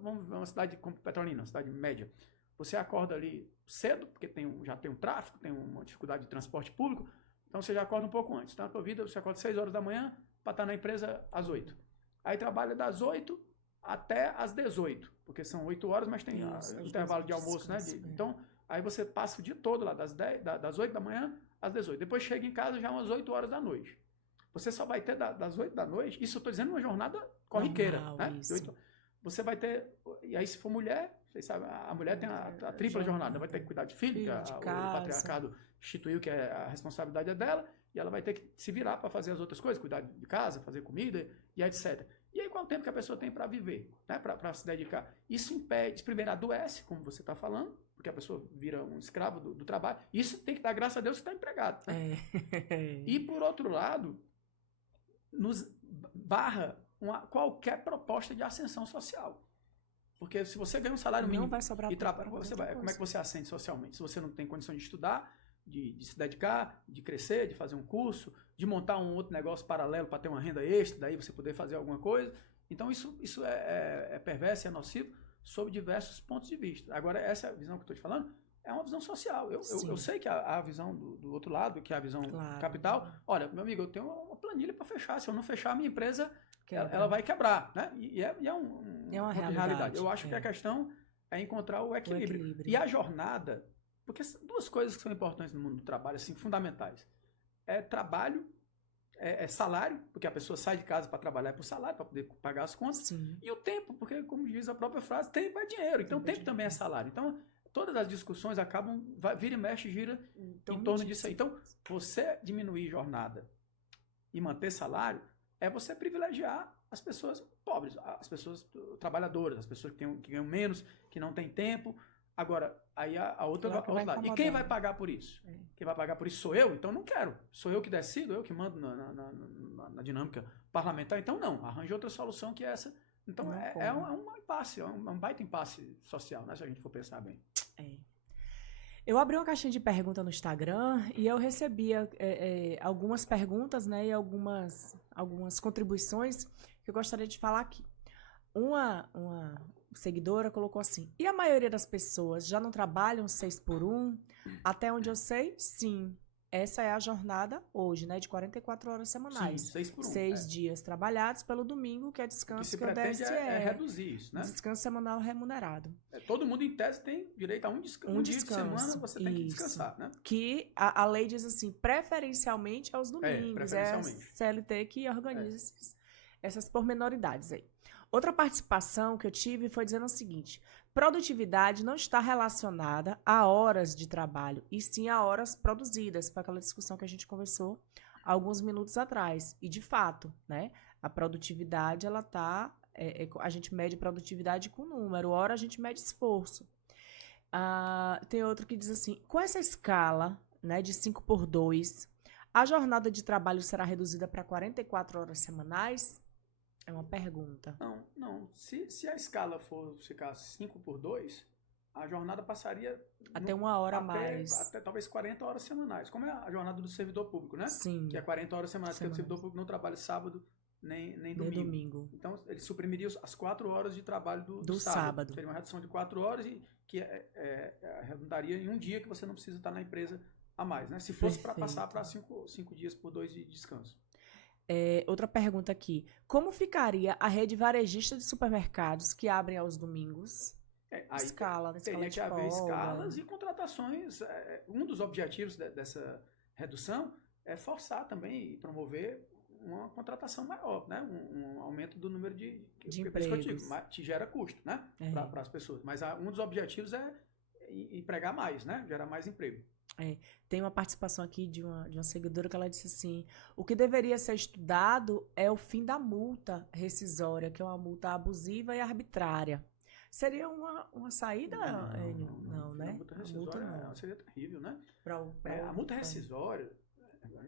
Vamos ver uma cidade como Petrolina, uma cidade média. Você acorda ali cedo, porque já tem um tráfego, tem uma dificuldade de transporte público, então você já acorda um pouco antes. Então, na tua vida, você acorda 6 horas da manhã para estar na empresa às 8. Aí trabalha das 8 até às 18, porque são 8 horas, mas tem intervalo de almoço, né? Então, aí você passa o dia todo lá, das 8 da manhã às 18. Depois chega em casa já umas 8 horas da noite. Você só vai ter das 8 da noite, isso eu estou dizendo uma jornada corriqueira, né? Você vai ter, e aí se for mulher, vocês sabem, a mulher tem a tripla jornada, vai ter que cuidar de filho, o patriarcado instituiu que a responsabilidade é dela, e ela vai ter que se virar para fazer as outras coisas, cuidar de casa, fazer comida e etc. E aí qual o tempo que a pessoa tem para viver, né? Para se dedicar? Isso impede, primeiro adoece, como você está falando, porque a pessoa vira um escravo do trabalho. Isso tem que dar graças a Deus que está empregado. Né? E por outro lado, nos barra qualquer proposta de ascensão social. Porque se você ganha um salário mínimo e trabalha, como é que você ascende socialmente? Se você não tem condição de estudar, de se dedicar, de crescer, de fazer um curso, de montar um outro negócio paralelo para ter uma renda extra, daí você poder fazer alguma coisa. Então isso é perverso e é nocivo sob diversos pontos de vista. Agora, essa visão que eu estou te falando é uma visão social. Eu sei que a visão do outro lado, que é a visão capital, olha, meu amigo, eu tenho uma planilha para fechar. Se eu não fechar, a minha empresa ela vai quebrar. Né? E é uma realidade. Eu acho que a questão é encontrar o equilíbrio. E a jornada, porque duas coisas que são importantes no mundo do trabalho, assim, fundamentais. É trabalho, é salário, porque a pessoa sai de casa para trabalhar por salário, para poder pagar as contas. Sim. E o tempo, porque, como diz a própria frase, tempo é dinheiro. Então, tempo também é salário. Então, todas as discussões acabam, vira e mexe, gira em torno disso aí. Então, você diminuir jornada e manter salário é você privilegiar as pessoas pobres, as pessoas trabalhadoras, as pessoas que ganham menos, que não têm tempo. Agora, aí a outra lado. E quem vai pagar por isso? Quem vai pagar por isso sou eu? Então não quero. Sou eu que decido, eu que mando na dinâmica parlamentar. Então não, arranje outra solução que essa. Então é um impasse, é um baita impasse social, né, se a gente for pensar bem. Eu abri uma caixinha de perguntas no Instagram e eu recebia algumas perguntas, né, e algumas contribuições que eu gostaria de falar aqui. Uma seguidora colocou assim: e a maioria das pessoas já não trabalham 6x1? Até onde eu sei, sim. Essa é a jornada hoje, né? De 44 horas semanais. Sim, 6x1. 6 dias trabalhados pelo domingo, que é O que descanso se que o pretende DSE é reduzir isso, né? Descanso semanal remunerado. Todo mundo, em tese, tem direito a um dia de semana, você tem que descansar, né? Que a lei diz assim, preferencialmente aos domingos. Preferencialmente. É a CLT que organiza essas pormenoridades aí. Outra participação que eu tive foi dizendo o seguinte: produtividade não está relacionada a horas de trabalho, e sim a horas produzidas. Foi aquela discussão que a gente conversou alguns minutos atrás. E, de fato, né, a produtividade, ela está... a gente mede produtividade com número, hora a gente mede esforço. Tem outro que diz assim: com essa escala, né, de 5x2, a jornada de trabalho será reduzida para 44 horas semanais? É uma pergunta. Não. Se a escala for ficar 5x2, a jornada passaria... Até uma hora a mais. Até talvez 40 horas semanais. Como é a jornada do servidor público, né? Sim. Que é 40 horas semanais, porque o servidor público não trabalha sábado nem domingo. Então, ele suprimiria as 4 horas de trabalho do sábado. Seria uma redução de 4 horas e que redundaria em um dia que você não precisa estar na empresa a mais, né? Se fosse para passar para 5 dias por 2 de descanso. Outra pergunta aqui: como ficaria a rede varejista de supermercados que abrem aos domingos? Escala teria de que haver folga. escalas e contratações. Um dos objetivos dessa redução é forçar também e promover uma contratação maior, né? Um aumento do número de empregos. Que gera custo, né? Para as pessoas. Mas um dos objetivos é empregar mais, né? Gerar mais emprego. Tem uma participação aqui de uma seguidora que ela disse assim: o que deveria ser estudado é o fim da multa rescisória, que é uma multa abusiva e arbitrária. Seria uma saída, Enio? Não, né? A multa rescisória seria terrível, né? A multa rescisória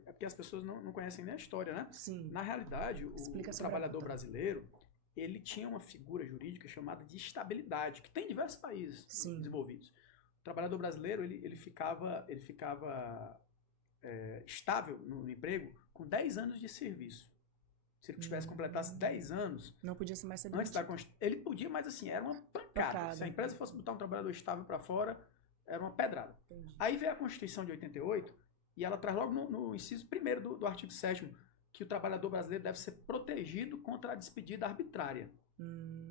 é porque as pessoas não conhecem nem a história, né? Sim. Na realidade, o trabalhador brasileiro, ele tinha uma figura jurídica chamada de estabilidade, que tem em diversos países desenvolvidos. O trabalhador brasileiro, ele ficava estável no emprego com 10 anos de serviço. Se ele tivesse completasse 10 anos... Não podia ser mais cedo. Ele podia, mas assim, era uma pancada. Se a empresa fosse botar um trabalhador estável para fora, era uma pedrada. Entendi. Aí veio a Constituição de 88, e ela traz logo no inciso 1º do artigo 7º, que o trabalhador brasileiro deve ser protegido contra a despedida arbitrária.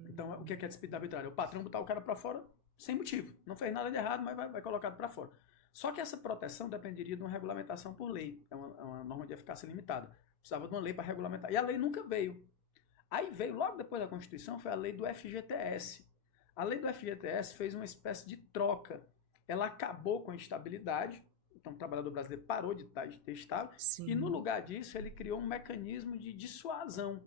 Então, o que é despedida arbitrária? O patrão botar o cara para fora sem motivo. Não fez nada de errado, mas vai colocado para fora. Só que essa proteção dependeria de uma regulamentação por lei. É uma norma de eficácia limitada. Precisava de uma lei para regulamentar. E a lei nunca veio. Aí veio, logo depois da Constituição, foi a lei do FGTS. A lei do FGTS fez uma espécie de troca. Ela acabou com a estabilidade. Então, o trabalhador brasileiro parou de ter estável. Sim. E, no lugar disso, ele criou um mecanismo de dissuasão.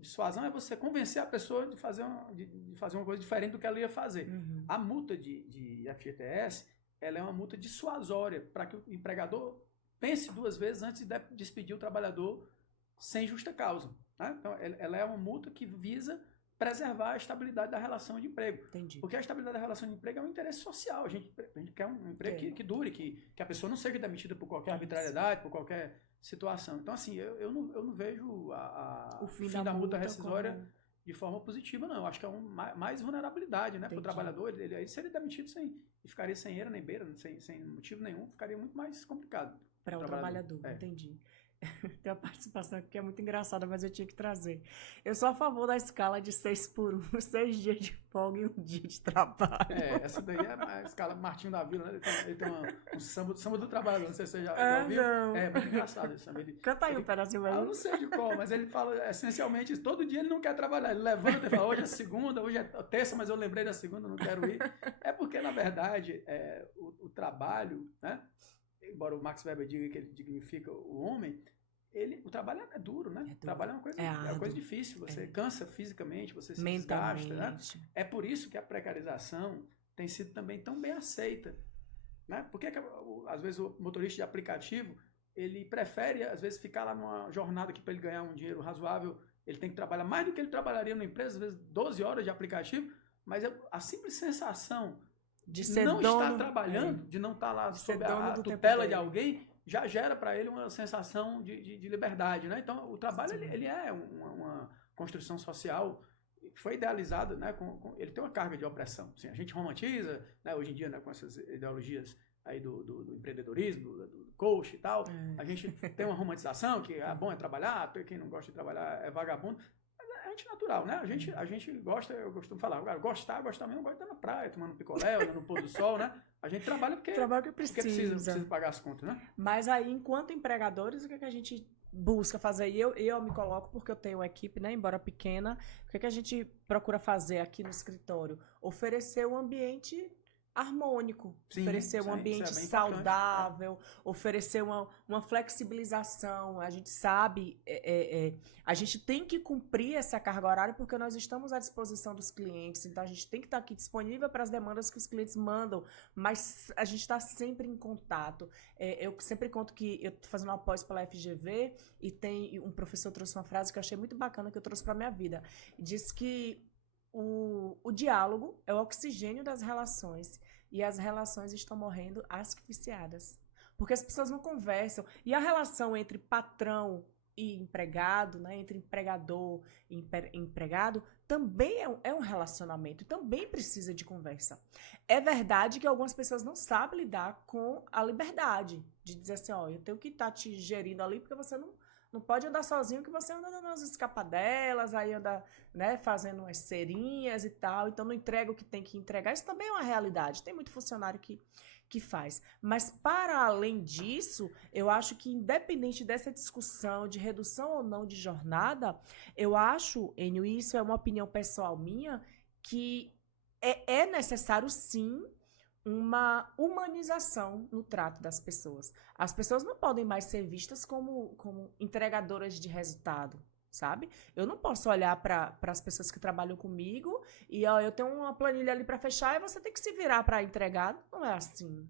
Dissuasão é você convencer a pessoa de fazer uma coisa diferente do que ela ia fazer. A multa de FGTS, ela é uma multa dissuasória, para que o empregador pense 2 vezes antes de despedir o trabalhador sem justa causa. Né? Então, ela é uma multa que visa preservar a estabilidade da relação de emprego. Entendi. Porque a estabilidade da relação de emprego é um interesse social. A gente quer um emprego que dure, que a pessoa não seja demitida por qualquer arbitrariedade, por qualquer situação. Então, assim, eu não vejo o fim da multa rescisória de forma positiva, não. Eu acho que é mais vulnerabilidade, né? Para o trabalhador. Aí seria demitido e ficaria sem eira nem beira, sem motivo nenhum, ficaria muito mais complicado. Para o trabalhador. Entendi. Tem uma participação aqui que é muito engraçada, mas eu tinha que trazer. Eu sou a favor da escala de 6x1, 6 dias de folga e 1 dia de trabalho. Essa daí é a escala Martinho da Vila, né? Ele tem um samba do trabalhador, não sei se você já ouviu. Não. É muito engraçado esse samba. Canta aí um pedacinho aí. Eu não sei de qual, mas ele fala essencialmente isso. Todo dia ele não quer trabalhar. Ele levanta e fala: hoje é segunda, hoje é terça, mas eu lembrei da segunda, não quero ir. É porque, na verdade, o trabalho, né? Embora o Max Weber diga que ele dignifica o homem, o trabalho é duro, né? O trabalho é uma coisa difícil. Você cansa fisicamente, você se desgasta, né? É por isso que a precarização tem sido também tão bem aceita, né? Porque às vezes o motorista de aplicativo, ele prefere às vezes ficar lá numa jornada que para ele ganhar um dinheiro razoável, ele tem que trabalhar mais do que ele trabalharia numa empresa, às vezes 12 horas de aplicativo, mas a simples sensação de não estar trabalhando, de não estar lá sob a tutela de alguém, já gera para ele uma sensação de liberdade, né? Então, o trabalho ele é uma construção social foi idealizado, né, ele tem uma carga de opressão. Assim, a gente romantiza, né, hoje em dia, né, com essas ideologias aí do empreendedorismo, do coach e tal, a gente tem uma romantização que bom é trabalhar, quem não gosta de trabalhar é vagabundo. Mas é antinatural, né? A gente gosta, eu costumo falar, gostar mesmo, gosta de estar na praia, tomando picolé, olhando no pôr do sol, né? A gente trabalha porque precisa pagar as contas, né? Mas aí, enquanto empregadores, o que a gente busca fazer? E eu me coloco, porque eu tenho uma equipe, né, embora pequena, o que a gente procura fazer aqui no escritório? Oferecer um ambiente harmônico, oferecer um ambiente saudável, oferecer uma flexibilização. A gente sabe, a gente tem que cumprir essa carga horária porque nós estamos à disposição dos clientes, então a gente tem que estar aqui disponível para as demandas que os clientes mandam, mas a gente está sempre em contato. Eu sempre conto que eu estou fazendo uma pós pela FGV e tem um professor trouxe uma frase que eu achei muito bacana, que eu trouxe para a minha vida. Diz que o diálogo é o oxigênio das relações e as relações estão morrendo asfixiadas. Porque as pessoas não conversam. E a relação entre patrão e empregado, né, entre empregador e empregado, também é um relacionamento e também precisa de conversa. É verdade que algumas pessoas não sabem lidar com a liberdade de dizer assim, ó, eu tenho que estar te gerindo ali porque você não pode andar sozinho, que você anda nas escapadelas, aí anda, né, fazendo umas cerinhas e tal, então não entrega o que tem que entregar. Isso também é uma realidade. Tem muito funcionário que faz. Mas, para além disso, eu acho que, independente dessa discussão de redução ou não de jornada, eu acho, Enio, e isso é uma opinião pessoal minha, que é necessário, sim, uma humanização no trato das pessoas. As pessoas não podem mais ser vistas como entregadoras de resultado, sabe? Eu não posso olhar para as pessoas que trabalham comigo e ó, eu tenho uma planilha ali para fechar e você tem que se virar para entregar. Não é assim.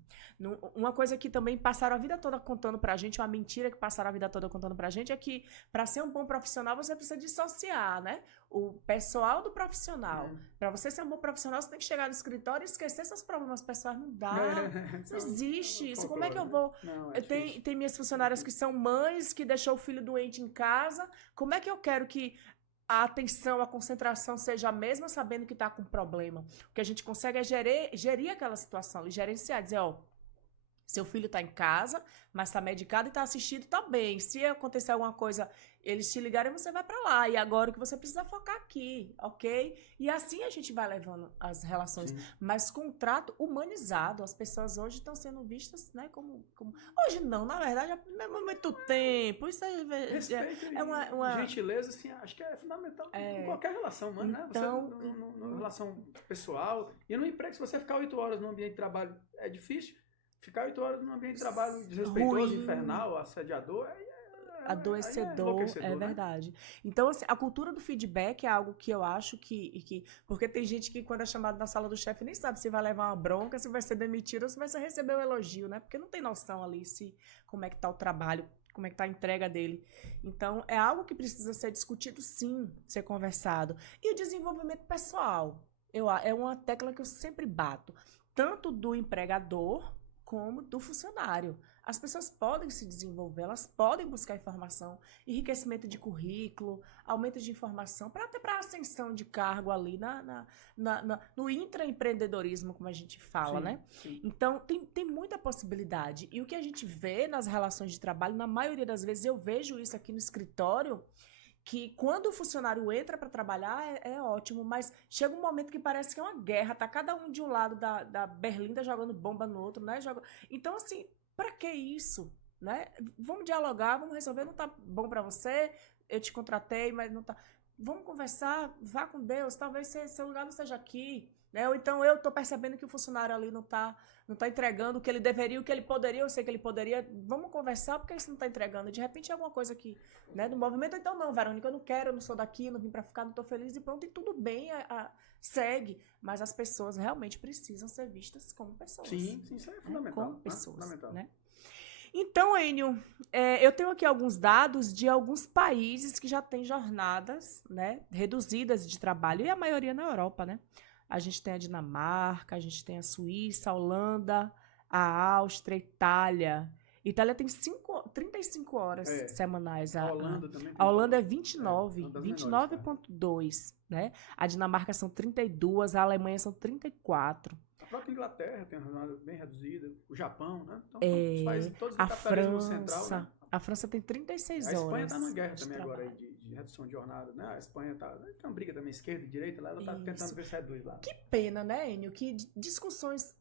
Uma coisa que também passaram a vida toda contando pra gente, uma mentira que passaram a vida toda contando pra gente, é que para ser um bom profissional você precisa dissociar, né? O pessoal do profissional. Para você ser um bom profissional, você tem que chegar no escritório e esquecer seus problemas pessoais. Não dá. Não existe isso. Como é que eu vou... Tem minhas funcionárias que são mães, que deixou o filho doente em casa. Como é que eu quero que a atenção, a concentração seja a mesma, sabendo que está com problema? O que a gente consegue é gerir aquela situação e gerenciar. Dizer, ó, seu filho está em casa, mas está medicado e está assistido, está bem. Se acontecer alguma coisa, eles te ligarem, você vai para lá. E agora o que você precisa focar aqui, ok? E assim a gente vai levando as relações. Sim. Mas com um trato humanizado. As pessoas hoje estão sendo vistas, né, como... Hoje não, na verdade, há muito tempo. Isso é uma gentileza, assim, acho que é fundamental em qualquer relação humana, então, né? Você, numa relação pessoal. E no emprego, se você ficar 8 horas no ambiente de trabalho, é difícil. Ficar 8 horas num ambiente de trabalho desrespeitoso, infernal, assediador, adoecedor, é verdade. Né? Então, assim, a cultura do feedback é algo que eu acho que... Porque tem gente que, quando é chamado na sala do chefe, nem sabe se vai levar uma bronca, se vai ser demitido ou se vai receber um elogio, né? Porque não tem noção ali como é que tá o trabalho, como é que tá a entrega dele. Então, é algo que precisa ser discutido, sim, ser conversado. E o desenvolvimento pessoal. É uma tecla que eu sempre bato. Tanto do empregador como do funcionário. As pessoas podem se desenvolver, elas podem buscar informação, enriquecimento de currículo, aumento de informação, até para ascensão de cargo ali no intraempreendedorismo, como a gente fala, sim, né? Sim. Então, tem muita possibilidade. E o que a gente vê nas relações de trabalho, na maioria das vezes, eu vejo isso aqui no escritório, que quando o funcionário entra para trabalhar é ótimo, mas chega um momento que parece que é uma guerra, tá cada um de um lado da berlinda jogando bomba no outro, né? Então, assim, para que isso, né? Vamos dialogar, vamos resolver, não tá bom para você, eu te contratei, mas não tá... Vamos conversar, vá com Deus, talvez seu lugar não seja aqui, né? Ou então eu tô percebendo que o funcionário ali não tá entregando o que ele deveria, o que ele poderia, eu sei que ele poderia, vamos conversar, porque isso não tá entregando. De repente é alguma coisa que, né, do movimento, então não, Verônica, eu não quero, eu não sou daqui, não vim para ficar, não tô feliz e pronto, e tudo bem, segue. Mas as pessoas realmente precisam ser vistas como pessoas. Sim, isso é fundamental. Como pessoas, fundamental. Né? Então, Enio, eu tenho aqui alguns dados de alguns países que já têm jornadas, né, reduzidas de trabalho, e a maioria na Europa, né? A gente tem a Dinamarca, a gente tem a Suíça, a Holanda, a Áustria, a Itália. Itália tem 35 horas semanais. A Holanda também tem. A Holanda é 29, uma das 29,2, né? A Dinamarca são 32, a Alemanha são 34. A própria Inglaterra tem uma jornada bem reduzida, o Japão, né? Então, são os países todos do capitalismo central, né? A França tem 36 horas. A Espanha horas. está numa guerra também agora aí de redução de jornada, né? A Espanha tem uma briga também esquerda e direita lá, ela está tentando ver se reduz lá. Que pena, né, Enio, que discussões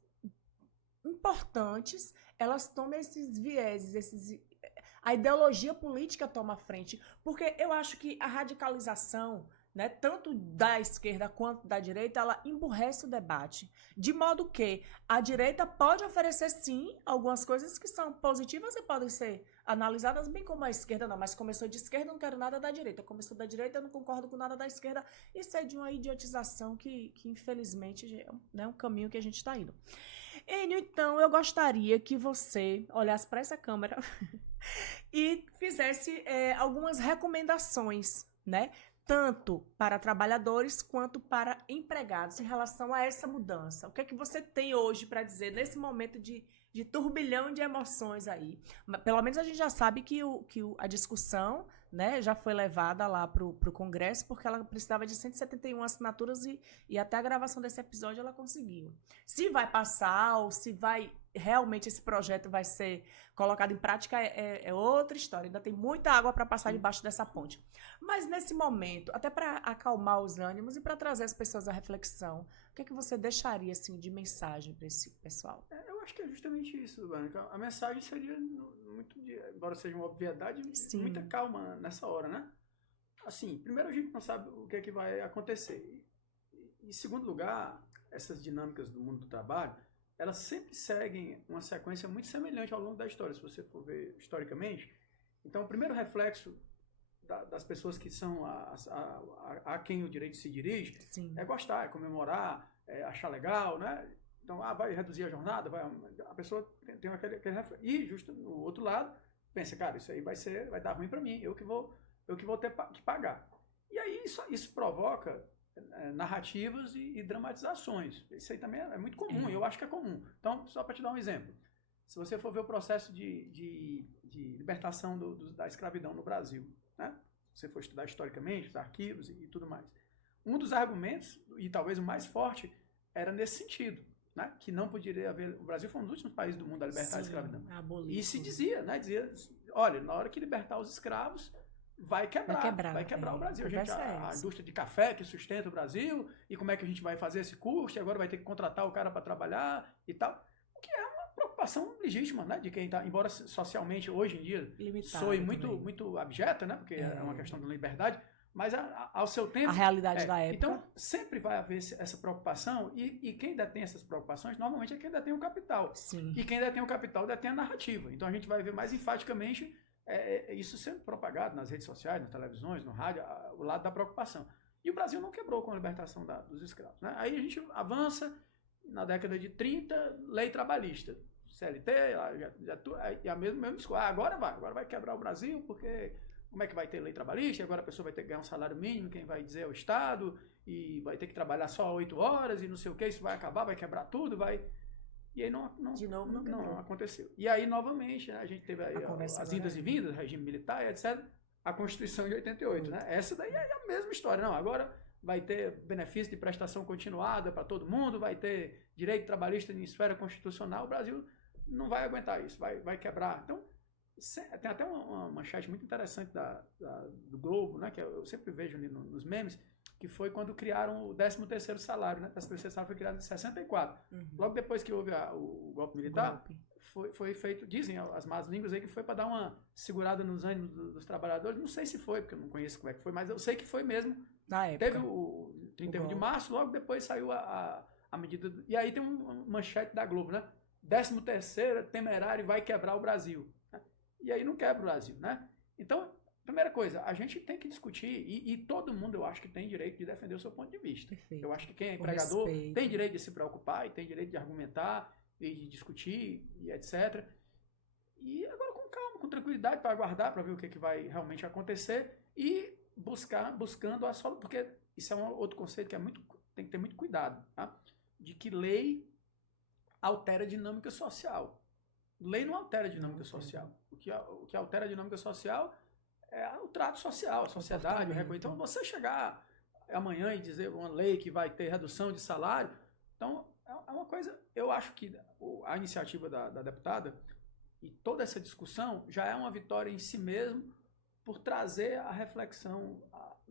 importantes, elas tomam esses vieses, a ideologia política toma a frente, porque eu acho que a radicalização, né, tanto da esquerda quanto da direita, ela emburrece o debate, de modo que a direita pode oferecer, sim, algumas coisas que são positivas e podem ser analisadas, bem como a esquerda não, mas começou de esquerda, não quero nada da direita, começou da direita, eu não concordo com nada da esquerda, isso é de uma idiotização que infelizmente, é um caminho que a gente está indo. Enio, então, eu gostaria que você olhasse para essa câmera e fizesse algumas recomendações, né? Tanto para trabalhadores quanto para empregados em relação a essa mudança. O que é que você tem hoje para dizer nesse momento de turbilhão de emoções aí? Pelo menos a gente já sabe que a discussão, né, já foi levada lá para o Congresso, porque ela precisava de 171 assinaturas e até a gravação desse episódio ela conseguiu. Se vai passar ou se realmente esse projeto vai ser colocado em prática é outra história. Ainda tem muita água para passar debaixo dessa ponte. Mas nesse momento, até para acalmar os ânimos e para trazer as pessoas à reflexão, o que é que você deixaria assim, de mensagem para esse pessoal? Eu acho que é justamente isso, Bânica. A mensagem seria muito, embora seja uma obviedade, muita calma nessa hora, né? Assim, primeiro a gente não sabe o que é que vai acontecer. E em segundo lugar, essas dinâmicas do mundo do trabalho, elas sempre seguem uma sequência muito semelhante ao longo da história, se você for ver historicamente. Então, o primeiro reflexo das pessoas que são a quem o direito se dirige é gostar, é comemorar, é achar legal, né? Então, vai reduzir a jornada, a pessoa tem aquele reflexo. E, justo no outro lado, pensa, cara, isso aí vai dar ruim para mim, eu que vou ter que pagar. E aí isso provoca narrativas e dramatizações. Isso aí também é muito comum, eu acho que é comum. Então, só para te dar um exemplo. Se você for ver o processo de libertação da escravidão no Brasil, né? Se você for estudar historicamente, os arquivos e tudo mais. Um dos argumentos, e talvez o mais forte, era nesse sentido. Né? Que não poderia haver... O Brasil foi um dos últimos países do mundo a libertar a escravidão. E se dizia, né? Dizia, olha, na hora que libertar os escravos, vai quebrar o Brasil. A indústria de café que sustenta o Brasil, e como é que a gente vai fazer esse custo, e agora vai ter que contratar o cara para trabalhar e tal. O que é uma preocupação legítima, né? De quem está, embora socialmente hoje em dia soe muito abjeta, né? Porque é uma questão da liberdade, mas ao seu tempo... A realidade da época. Então, sempre vai haver essa preocupação, e quem detém essas preocupações, normalmente é quem detém o capital. Sim. E quem detém o capital detém a narrativa. Então, a gente vai ver mais enfaticamente isso sendo propagado nas redes sociais, nas televisões, no rádio, o lado da preocupação. E o Brasil não quebrou com a libertação dos escravos. Né? Aí a gente avança, na década de 30, lei trabalhista. CLT, e a mesma discurso. Agora vai quebrar o Brasil, porque... Como é que vai ter lei trabalhista? Agora a pessoa vai ter que ganhar um salário mínimo, quem vai dizer é o Estado, e vai ter que trabalhar só 8 horas, e não sei o que, isso vai acabar, vai quebrar tudo, vai... E aí não aconteceu. E aí, novamente, né, a gente teve aí as indas e vindas, regime militar, etc. A Constituição de 88, né? Essa daí é a mesma história. Não, agora vai ter benefício de prestação continuada para todo mundo, vai ter direito trabalhista em esfera constitucional, o Brasil não vai aguentar isso, vai quebrar. Então, tem até uma manchete muito interessante do Globo, né, que eu sempre vejo ali nos memes, que foi quando criaram o 13º salário, né? O 13º salário foi criado em 64. Logo depois que houve o golpe militar, foi feito, dizem as más línguas aí, que foi para dar uma segurada nos ânimos dos trabalhadores. Não sei se foi, porque eu não conheço como é que foi, mas eu sei que foi mesmo. Na época. Teve o 31 de março, logo depois saiu a medida... E aí tem uma manchete da Globo, né? 13º temerário vai quebrar o Brasil. E aí não quebra o Brasil, né? Então, primeira coisa, a gente tem que discutir, e todo mundo, eu acho que tem direito de defender o seu ponto de vista. Perfeito. Eu acho que quem é empregador tem direito de se preocupar, e tem direito de argumentar, e de discutir, e etc. E agora com calma, com tranquilidade, para aguardar, para ver o que vai realmente acontecer, e buscando a solução, porque isso é um outro conceito que tem que ter muito cuidado, tá? De que lei altera a dinâmica social. Lei não altera a dinâmica social. O que altera a dinâmica social é o trato social, a sociedade, o reconhecimento. Então, você chegar amanhã e dizer uma lei que vai ter redução de salário, então, é uma coisa, eu acho que a iniciativa da deputada e toda essa discussão já é uma vitória em si mesmo por trazer a reflexão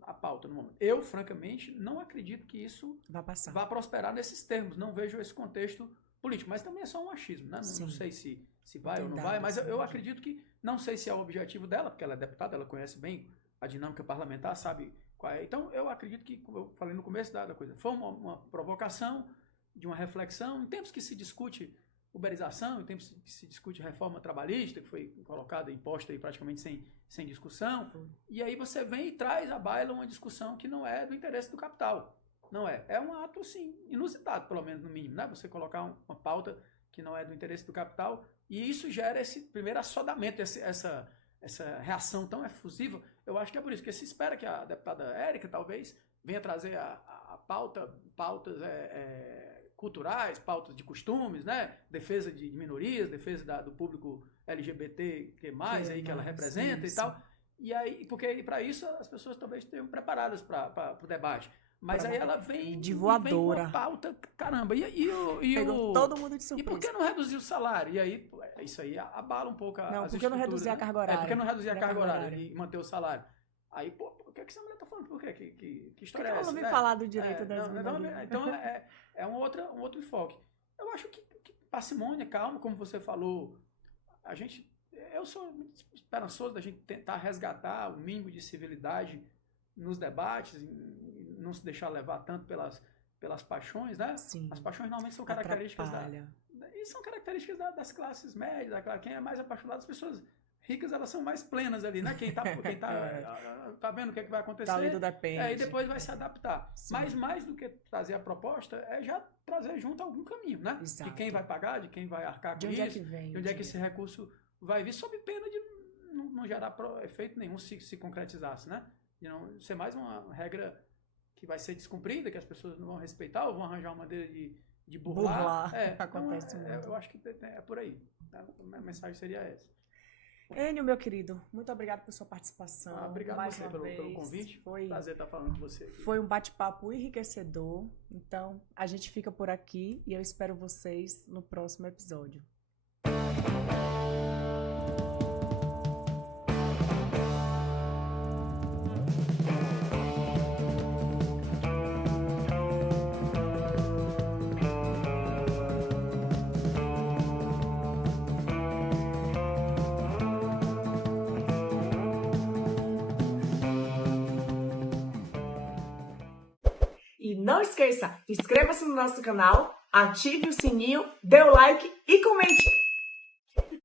à pauta no momento. Eu, francamente, não acredito que isso vá prosperar nesses termos, não vejo esse contexto político, mas também é só um achismo, né? Não sei se vai ou não vai, mas eu acredito que, não sei se é o objetivo dela, porque ela é deputada, ela conhece bem a dinâmica parlamentar, sabe qual é. Então, eu acredito que, como eu falei no começo da coisa, foi uma provocação de uma reflexão, em tempos que se discute uberização, em tempos que se discute reforma trabalhista, que foi colocada, imposta aí praticamente sem discussão, e aí você vem e traz à baila uma discussão que não é do interesse do capital. Não é. É um ato, sim, inusitado, pelo menos no mínimo, né? Você colocar uma pauta que não é do interesse do capital, e isso gera esse primeiro assodamento, essa reação tão efusiva. Eu acho que é por isso que se espera que a deputada Érica, talvez, venha trazer a pautas culturais, pautas de costumes, né? Defesa de minorias, defesa do público LGBT que ela representa e tal. E aí, porque para isso as pessoas talvez estejam preparadas para o debate. Mas aí ela vem de voadora. Vem com a pauta, caramba. Pegou todo mundo de surpresa. E por que não reduzir o salário? E aí, isso aí abala um pouco as estruturas. Por que não reduzir a carga horária? Por que não reduzir a carga horária e manter o salário? Aí, pô, o que essa mulher tá falando? Por quê? Que história é essa? Ela não vem falar do direito das mulheres. Então, é um outro enfoque. Eu acho que parcimônia, calma, como você falou, eu sou muito esperançoso da gente tentar resgatar o mínimo de civilidade nos debates, não se deixar levar tanto pelas paixões, né? Sim. As paixões normalmente são características das classes médias, quem é mais apaixonado, as pessoas ricas, elas são mais plenas ali, né? Quem tá vendo o que vai acontecer. Tá ali do depende. E depois vai se adaptar. Sim. Mas mais do que trazer a proposta, é já trazer junto algum caminho, né? Exato. De quem vai pagar, de quem vai arcar com isso. De onde é que vem? De onde é que esse recurso vai vir, sob pena de não gerar efeito nenhum se concretizasse, né? De não ser mais uma regra que vai ser descumprida, que as pessoas não vão respeitar ou vão arranjar uma maneira de burlar. Acontece muito. Eu acho que é por aí. Tá? A mensagem seria essa. Enio, meu querido, muito obrigado por sua participação. Obrigado mais você uma pelo vez. convite. Foi prazer estar falando com você aqui. Foi um bate-papo enriquecedor. Então, a gente fica por aqui e eu espero vocês no próximo episódio. E não esqueça, inscreva-se no nosso canal, ative o sininho, dê o like e comente.